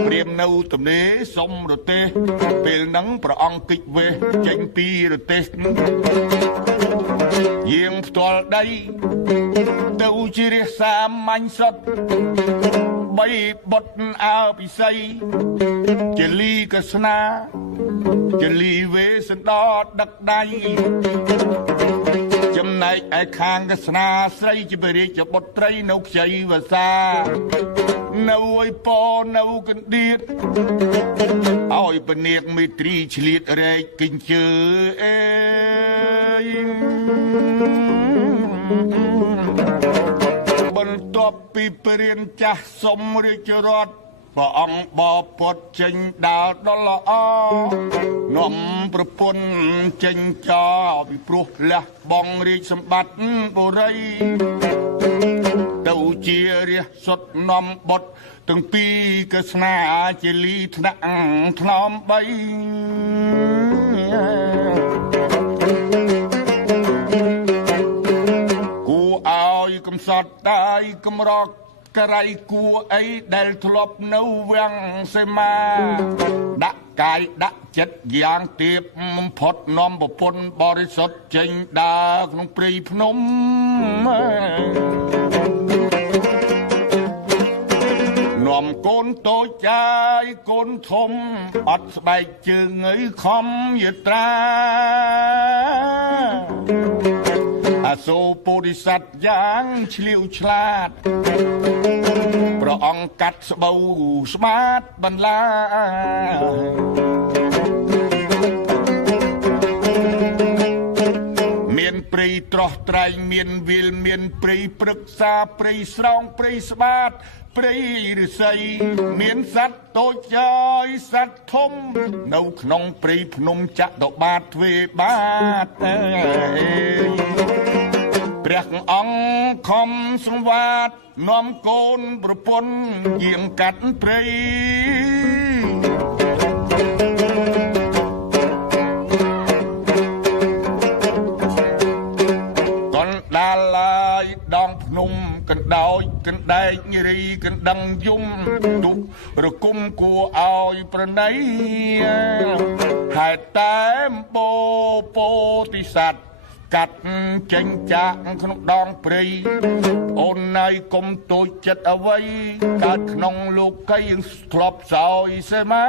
ព្រាមនៅទំនេរសុំរទេសពេលហ្នឹងព្រះអង្គគិចវេះចេញពីរទេសយាងផ្ទាល់ដីទៅជារាសាមាញ់សុតបីបុតអើពិសីជាលីកស្នាជាលីវេសណ្ដោដឹកដៃចំណែកឯខាងកស្នាស្រីជាព្រះរាជបុត្រីនៅខ្ចីវសានៅឯពោនៅកណ្ដៀតឲ្យពនាកមេត្រីឆ្លៀតរែកគិញ្ជើអេបន្ទាប់ពីព្រានចាស់សុំរាជរដ្ឋព្រះអង្គបបត់ចេញដើរដល់ល្អនាំប្រពន្ធចេញចោលពីព្រោះលះបងរាជសម្បត្តិបុរីទៅជារាជសុតនាំបុត្រទាំងពីរកស្នាជាលីថ្នាក់ថ្នម3គួរឲ្យកំសត់តាយកំរក ក្រៃគួអីដែលធ្លាប់នៅវាំងសេមាដាក់កាយដាក់ចិត្តយ៉ាងទៀបបំផុតនាំប្រពន្ធបរិសុទ្ធចេញដើរក្នុងព្រៃភ្នំនាំកូនតូចចាយកូនធំអត់ស្បែកជើងអីខំយត្រាអសូរពុរិស័ទយ៉ាងឆ្លៀវឆ្លាតព្រះអង្គកាត់ស្បូវស្មាតបន្លាមានព្រៃត្រោះត្រែងមានវិលមានព្រៃព្រឹក្សាព្រៃស្រោងព្រៃស្បាតព្រៃឫស្សីមានសត្វតូចចាយសត្វធំនៅក្នុងព្រៃភ្នំចតុបាតទ្វេបាតព្រះអង្គខំសង្វាតនាំកូនប្រពន្ធយាងកាត់ព្រៃកនដាលឡាយដងភ្នំកណ្ដោចកណ្ដែករីកណ្ដឹងយំទុករគុំគួរឲ្យប្រណីហេតុតែមបោពោតិស័តកាត់ចេញចាក់ក្នុងដងព្រៃអូនណៃកុំតូចចិត្តអ្វីកើតក្នុងលោកីធ្លាប់សោយសេមា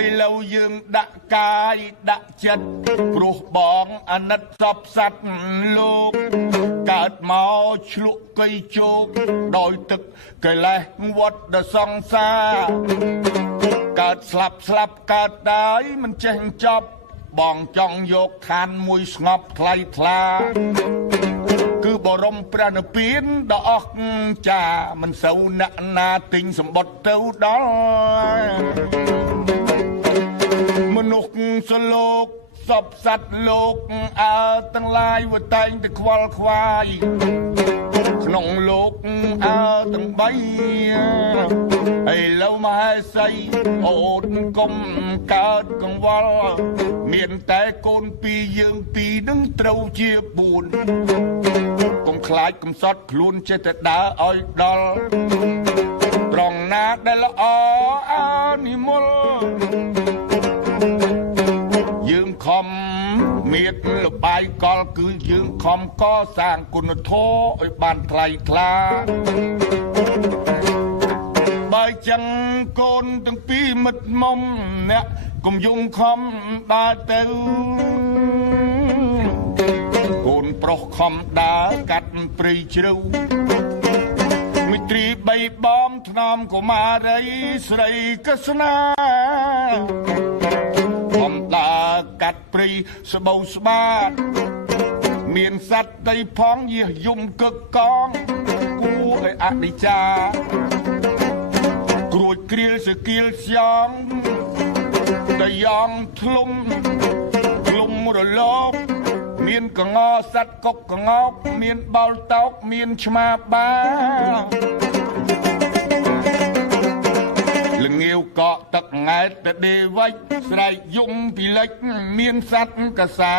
ឥឡូវយើងដាក់កាយដាក់ចិត្តព្រោះបងអាណិតសពសត្វលោកកើតមកឆ្លក់កៃជោកដោយទឹកកិលេសវត្តដល់សង្សារកើតស្លាប់កើតដែរមិនចេះចប់បងចង់យកឋានមួយស្ងប់ថ្លៃថ្លាគឺបរមព្រះនិព្វានដ៏អស្ចារ្យមិនសូវអ្នកណាទិញសម្បត្តិទៅដល់មនុស្សសលោកសពសត្វលោកអើទាំងឡាយវតែងតែខ្វល់ខ្វាយក្នុងលោកអើទាំងបីឥឡូវមហេសីអូនកុំកើតកង្វល់មានតែកូនពីរយើងពីរនឹងត្រូវជា4កុំខ្លាចកំសត់ខ្លួនចេះតែដើរឲ្យដល់ត្រង់ណាដែលល្អអានិមលយើងខំមៀតលបាយកលគឺយើងខំកសាងគុណធម៌ឲ្យបានថ្លៃថ្លាបើចឹងកូនទាំងពីរមិត្តមុំអ្នកកុំយំខំដើរទៅកូនប្រុសខំដើរកាត់ព្រៃជ្រៅមិត្រីបីបំថ្នមកុមារីស្រីកស្នាខំដើរកាត់ព្រៃស្បូវស្បាតមានសត្វដីផងយះយំកឹកកងគួរឲ្យអនិច្ចាគ្រួចគ្រៀលសគៀលស្យងតែយ៉ងធ្លុំរលកមានកងសត្វកុកកងោកមានបោលតោកមានឆ្មាបាលងាវកក់ទឹកង៉ែតទៅដេវិចស្រែកយំពីលិចមានសត្វកសា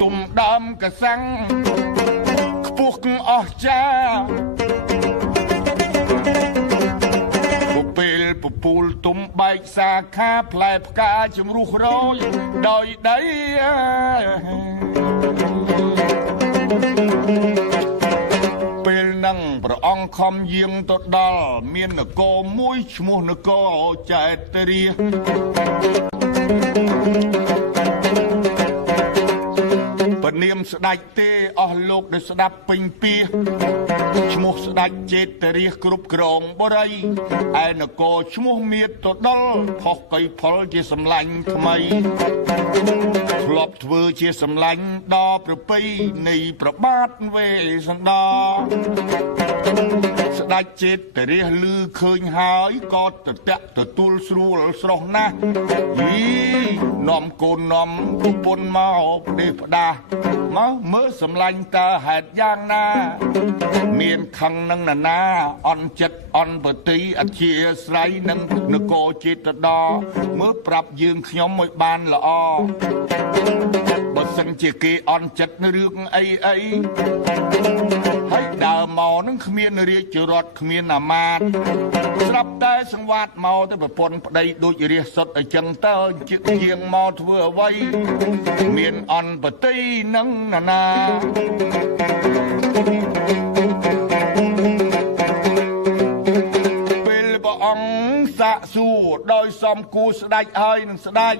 ទុំដើមកសាំងខ្ពស់អស់ចាពេលពពូលទុំបែកសាខាផ្លែផ្កាជំរុះរយដោយដីពេលនឹងព្រះអង្គខំយាងទៅដល់មាននគរមួយឈ្មោះនគរចែតរាពនាមស្ដេចទេអស់លោកដែលស្ដាប់ពេញពាឈ្មោះស្ដេចចេតរាជគ្រប់គ្រងបរិយឯនគរឈ្មោះមាតទៅដល់ផុសកៃផលជាសម្លាញ់ថ្មីធ្លាប់ធ្វើជាសម្លាញ់ដល់ប្រពៃនៃប្របាទវេសណ្ដោស្ដេចចេតរាជឮឃើញហើយក៏ទទួលស្រួលស្រស់ណាស់នាំកូននាំប្រពន្ធមកផ្ដេសផ្ដាស់មកមើលសម្លា លាញ់តើហេតុយ៉ាងណាមានខឹងនឹងណាអន់ចិត្តអន់បទីអធិស្ស្រ័យនឹងនគរចេតដមើលប្រាប់យើងខ្ញុំមួយបានល្អបើសិនជាគេអន់ចិត្តរឿងអីហើយដើរមកនឹងគ្មានរាជរដ្ឋគ្មានអាមាត្យស្រាប់តែសង្វាតមកទៅប្រពន្ធប្តីដូចរាសសុទ្ធអញ្ចឹងតើជាងមកធ្វើអ្វីមានអន់បតីនឹងណាពេលព្រះអង្គសាកសួរដោយសំគួរស្ដេចហើយនឹងស្ដេច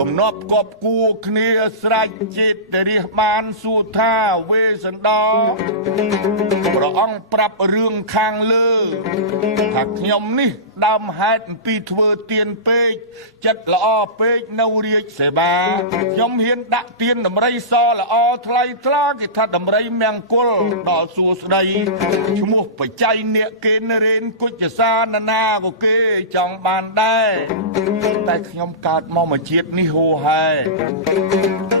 គំនប់គប់គួរគ្នាស្រេចចិត្តរិះបានសួរថាវេសន្តរព្រះអង្គប្រាប់រឿងខាងលើថាខ្ញុំនេះដើមហេតុអំពីធ្វើទៀនពេកចិត្តល្អពេកនៅរាជសេវាខ្ញុំហ៊ានដាក់ទៀនដំរីសល្អថ្លៃថ្លាគេថាដំរីមង្គលដល់សួស្ដីឈ្មោះបច្ច័យអ្នកគេនរេនគុជសានណាក៏គេចង់បានដែរតែខ្ញុំកើតមកមួយជាតិនេះហូរហែ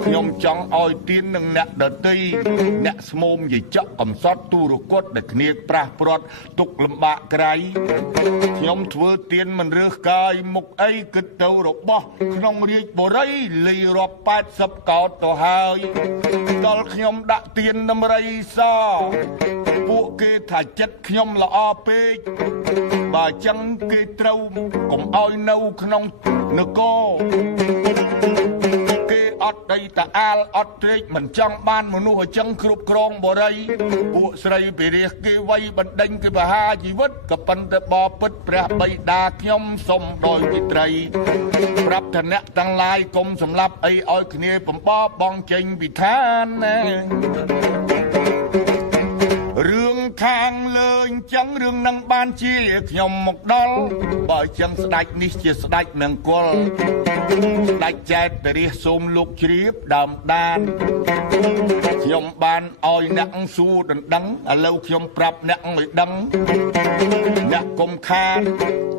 ខ្ញុំចង់ឲ្យទៀននឹងអ្នកដតីអ្នកស្មោមយាចកកំសត់ទូរគតដែលគ្នាប្រាស់ព្រាត់ទុកលំបាកក្រៃខ្ញុំធ្វើទៀនមិនរើសកាយមុខអីគិតទៅរបស់ក្នុងរាជបុរីលីរាប់80កោតទៅហើយដល់ខ្ញុំដាក់ទៀនដំរីសពួកគេថាចិត្តខ្ញុំល្អពេកបើចឹងគេត្រូវកុំឲ្យនៅក្នុងនគរគេអត់ដីតាអាលអត់ត្រេកមិនចង់បានមនុស្សអញ្ចឹងគ្រប់គ្រងបរិយពួកស្រីពិរិះគេវ័យបណ្ដេញគេបហាជីវិតក៏ប៉ុន្តែបពិតព្រះបិតាខ្ញុំសុំដោយពិត្រីប្រាប់ថាអ្នកទាំងឡាយកុំសម្លាប់អីឲ្យគ្នាបំបបបងចេញពីឋានណារឿងខាងលើអញ្ចឹងរឿងនឹងបានជាខ្ញុំមកដល់បើអញ្ចឹងស្ដេចនេះជាស្ដេចមង្គលស្ដេចចែកទៅរាជសូមលោកជ្រាបដើមដានខ្ញុំបានឲ្យអ្នកសួរដណ្ដឹងឥឡូវខ្ញុំប្រាប់អ្នកឲ្យដឹងអ្នកកុំខាន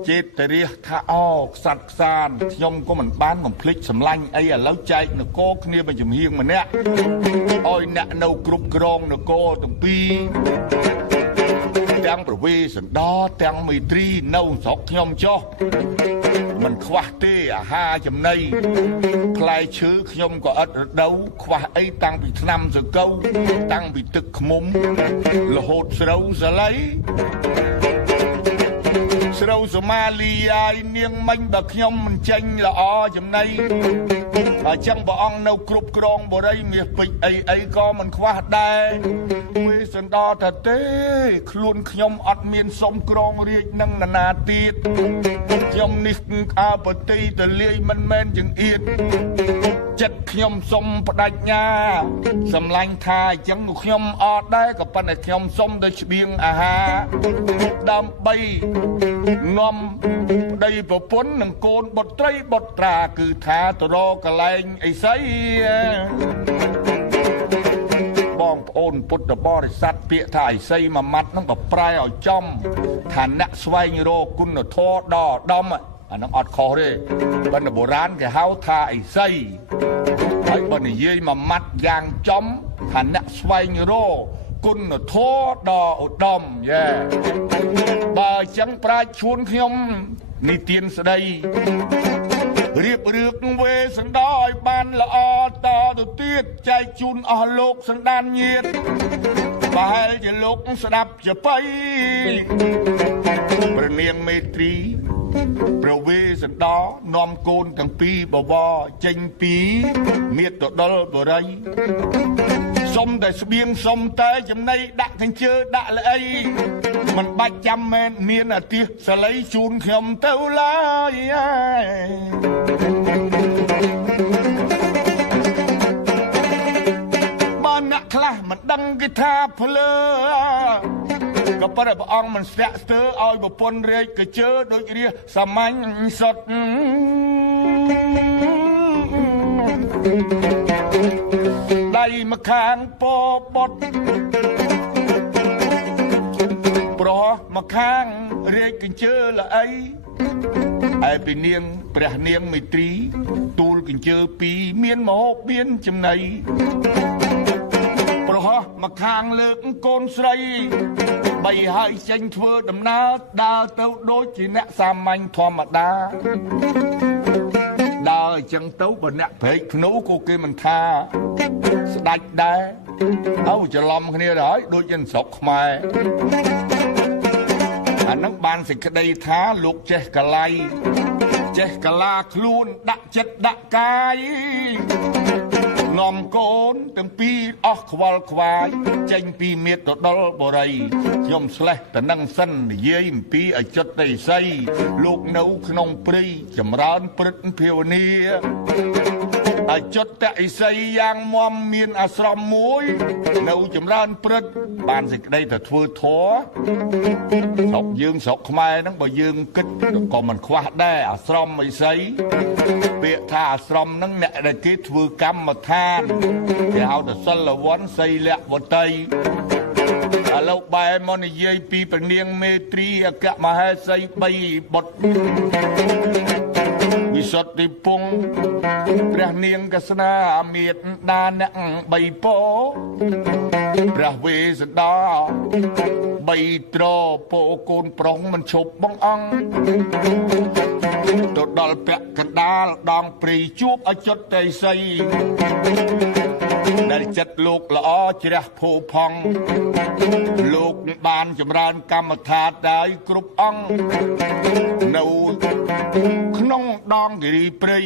ចេតរាជថាអខ្សាត់ខ្សានខ្ញុំក៏មិនបានបំភ្លេចសម្លាញ់អីឥឡូវចែកនគរគ្នាមួយចំហៀងម្នាក់ឲ្យអ្នកនៅគ្រប់គ្រងនគរទាំងពីរទាំងប្រវេសន្តរទាំងមេត្រីនៅស្រុកខ្ញុំចុះមិនខ្វះទេអាហារចំណីផ្លែឈើខ្ញុំក៏ឥតរដូវខ្វះអីតាំងពីឆ្នាំសកូវតាំងពីទឹកឃ្មុំរហូតស្រូវសាលីស្រូវសូម៉ាលីអាយនាងមិញបើខ្ញុំមិនចេញល្អចំណៃអញ្ចឹងព្រះអង្គនៅគ្រប់គ្រងបរិយមាសពេជ្រអីក៏មិនខ្វះដែរវេសន្តរថាទេខ្លួនខ្ញុំអត់មានសុំក្រងរាជនឹងនរណាទៀតខ្ញុំនេះអើបតីតលាយមិនមែនចង្អៀតចិត្តខ្ញុំសុំបដិញ្ញាសម្លាញ់ថាអញ្ចឹងខ្ញុំអត់ដែរក៏ប៉ុន្តែខ្ញុំសុំទៅស្បៀងអាហារដើម្បីនាំប្តីប្រពន្ធនិងកូនបុត្រីបុត្រាគឺថាទៅរកកលែងអីសីបងប្អូនពុទ្ធបរិស័ទពាក្យថាអីសីមួយម៉ាត់ហ្នឹងក៏ប្រែឲ្យចំថាអ្នកស្វែងរកគុណធម៌ដ៏ឧត្តមអាហ្នឹងអត់ខុសទេប៉ុន្តែបុរាណគេហៅថាអីសីហើយបើនិយាយមួយម៉ាត់យ៉ាងចំថាអ្នកស្វែងរកគុណធម៌ដ៏ឧត្តមយ៉ាបើអញ្ចឹងប្រាជ្ញឈួនខ្ញុំនិទានស្ដីរៀបរឿងវេសន្តរឲ្យបានល្អតទៅទៀតចែកជូនអស់លោកសន្តានញាតិប្រហែលជាលោកស្ដាប់ជាបៃព្រះនាងមេត្រីព្រះវេសន្តរនាំកូនទាំងពីរបវរចេញពីមាតុដុលបរិយសុំតែស្បៀងសុំតែចំណីដាក់កញ្ជើដាក់ល្អីមិនបាច់ចាំមែនមានអាទិសសលៃជូនខ្ញុំទៅឡើយបើអ្នកខ្លះមិនដឹងគេថាភ្លើក៏ប៉ុន្តែព្រះអង្គមិនស្ទាក់ស្ទើរឲ្យប្រពន្ធរាជកញ្ជើដូចរាសាមញ្ញសុទ្ធដៃម្ខាងពោបុតប្រោះម្ខាងរាជកញ្ជើល្អីឯពីនាងព្រះនាងមេត្រីទូលកញ្ជើពីរមានមហោបមានចំណៃ ប្រហោះមកខាងលើកកូនស្រីបីហើយចេញធ្វើដំណើរដើរទៅដូចជាអ្នកសាមញ្ញធម្មតាដើរអញ្ចឹងទៅបើអ្នកព្រែកភ្នូក៏គេមិនថាស្ដាច់ដែរច្រឡំគ្នាទៅហើយដូចជាស្រុកខ្មែរអានឹងបានសេចក្តីថាលោកចេះកលៃចេះកលាខ្លួនដាក់ចិត្តដាក់កាយនាំកូនទាំងពីរអស់ខ្វល់ខ្វាយចេញពីមាត្រទៅដល់បរិយខ្ញុំស្លេះតនឹងសិននិយាយអំពីអចុតតិស័យលោកនៅក្នុងព្រៃចម្រើនព្រឹទ្ធភាវនាអចុតតិស័យយ៉ាងមមមានអាស្រមមួយនៅចម្រើនព្រឹទ្ធបានសេចក្តីទៅធ្វើធម៌ស្រុកយើងស្រុកខ្មែរហ្នឹងបើយើងគិតក៏មិនខ្វះដែរអាស្រមឥសីពាក្យថាអាស្រមហ្នឹងអ្នកដែលគេធ្វើកម្មដ្ឋានគេហៅថាសិលវ័នសីលវតីឥឡូវបែរមកនិយាយពីព្រះនាងមេត្រីអគ្គមហេសី3បុត្រវិសុទ្ធិពងព្រះនាងកស្នាមេត្តាអ្នក3ពោព្រះវេស្សដា3ត្រពោកូនប្រុសមិនឈប់បងអង្គទៅដល់ពាក់កណ្ដាលដងព្រីជួបអចុតតិស័យដែលចិត្តលោកល្អជ្រះភោផង់លោកបានចម្រើនកម្មដ្ឋានដែរគ្រប់អង្គនៅក្នុងដងគិរីព្រៃ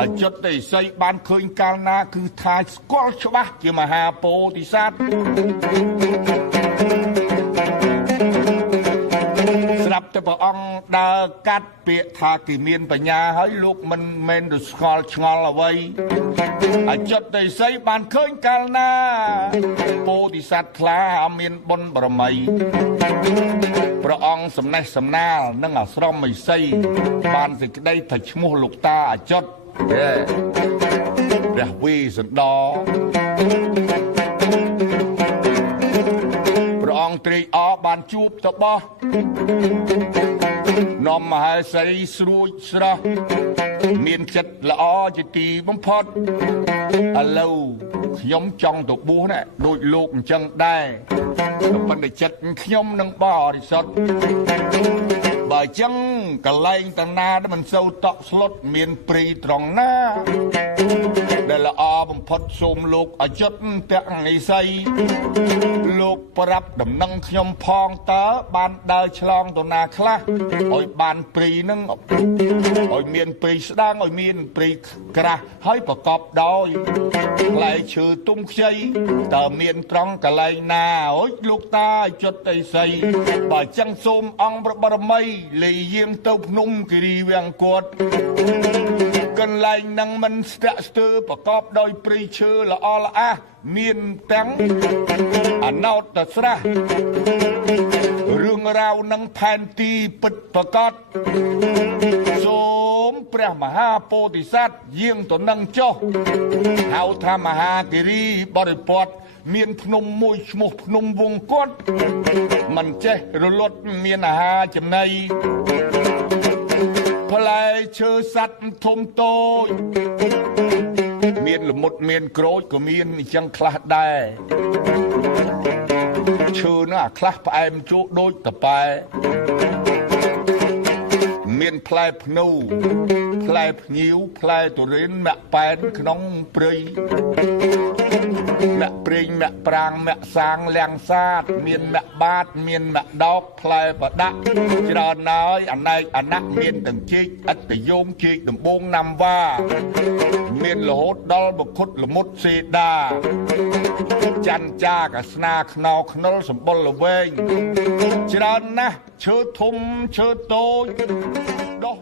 អចុតតិស័យបានឃើញកាលណាគឺថាស្គាល់ច្បាស់ជាមហាពោធិសត្វស្រាប់តែព្រះអង្គដើរកាត់ពាក្យថាគេមានបញ្ញាហើយលោកមិនមែនទៅស្គាល់ឆ្ងល់អ្វីអចុតតិស័យបានឃើញកាលណាពោធិសត្វខ្លាមានបុណ្យបរមីព្រះអង្គសំណេះសំណាលនឹងអាស្រមឥសីបានសេចក្តីថាឈ្មោះលោកតាអចុតព្រះវេស្សន្តរព្រះអង្គត្រេកអរបានជួបទៅបោះនាំមហេសីស្រួចស្រស់មានចិត្តល្អជាទីបំផុតឥឡូវខ្ញុំចង់ទៅបួសណាដូចលោកអញ្ចឹងដែរប៉ុន្តែចិត្តខ្ញុំនឹងបរិសុទ្ធបើអញ្ចឹងកលែងតាណាដែលមិនសូវតក់ស្លុតមានព្រីត្រង់ណាដែលល្អបំផុតសូមលោកអចុតទាំងឥសីលោកប្រាប់ដំណឹងខ្ញុំផងតើបានដើរឆ្លងទៅណាខ្លះឲ្យបានព្រីនឹងឲ្យមានព្រីស្ដាងឲ្យមានព្រីក្រាស់ហើយប្រកបដោយផ្លែឈើទុំខ្ចីតើមានត្រង់កលែងណាអូយលោកតាអចុតឥសីបើអញ្ចឹងសូមអង្គព្រះបរមីលេយាងទៅភ្នំគិរីវាំងគាត់កន្លែងនឹងមិនស្ទាក់ស្ទើរប្រកបដោយព្រៃឈើល្អល្អះមានទាំងអណោតស្រះរឿងរ៉ាវនឹងផែនទីពិតប្រកបសូមព្រះមហាពោធិសត្វយាងទៅនឹងចុះហៅថាមហាគិរីបរិពតមានភ្នំមួយឈ្មោះភ្នំវងគាត់មិនចេះរលត់មានអាហារចំណីផ្លែឈើសัตว์ធំតូចមានល្មុតមានក្រូចក៏មានអញ្ចឹងខ្លះដែរឈើនោះអាខ្លះផ្អែមជោគដូចតប៉ែមានផ្លែភ្នូផ្លែភ្ញៀវផ្លែទុរេនមាក់ប៉ែនក្នុងព្រៃមាក់ព្រេងមាក់ប្រាងមាក់សាងលៀងសាតមានមាក់បាតមានមាក់ដោកផ្លែប្រដាក់ច្រើនហើយអណែកអណៈមានទាំងចេកឥតយងចេកដំបងណាំវ៉ាមានរហូតដល់បខុតលមុតសេដាច័ន្ទចាកស្នាខ្នោខ្នុលសម្បុរល្វែងច្រើនណាស់ឈើធំឈើតូចដោះ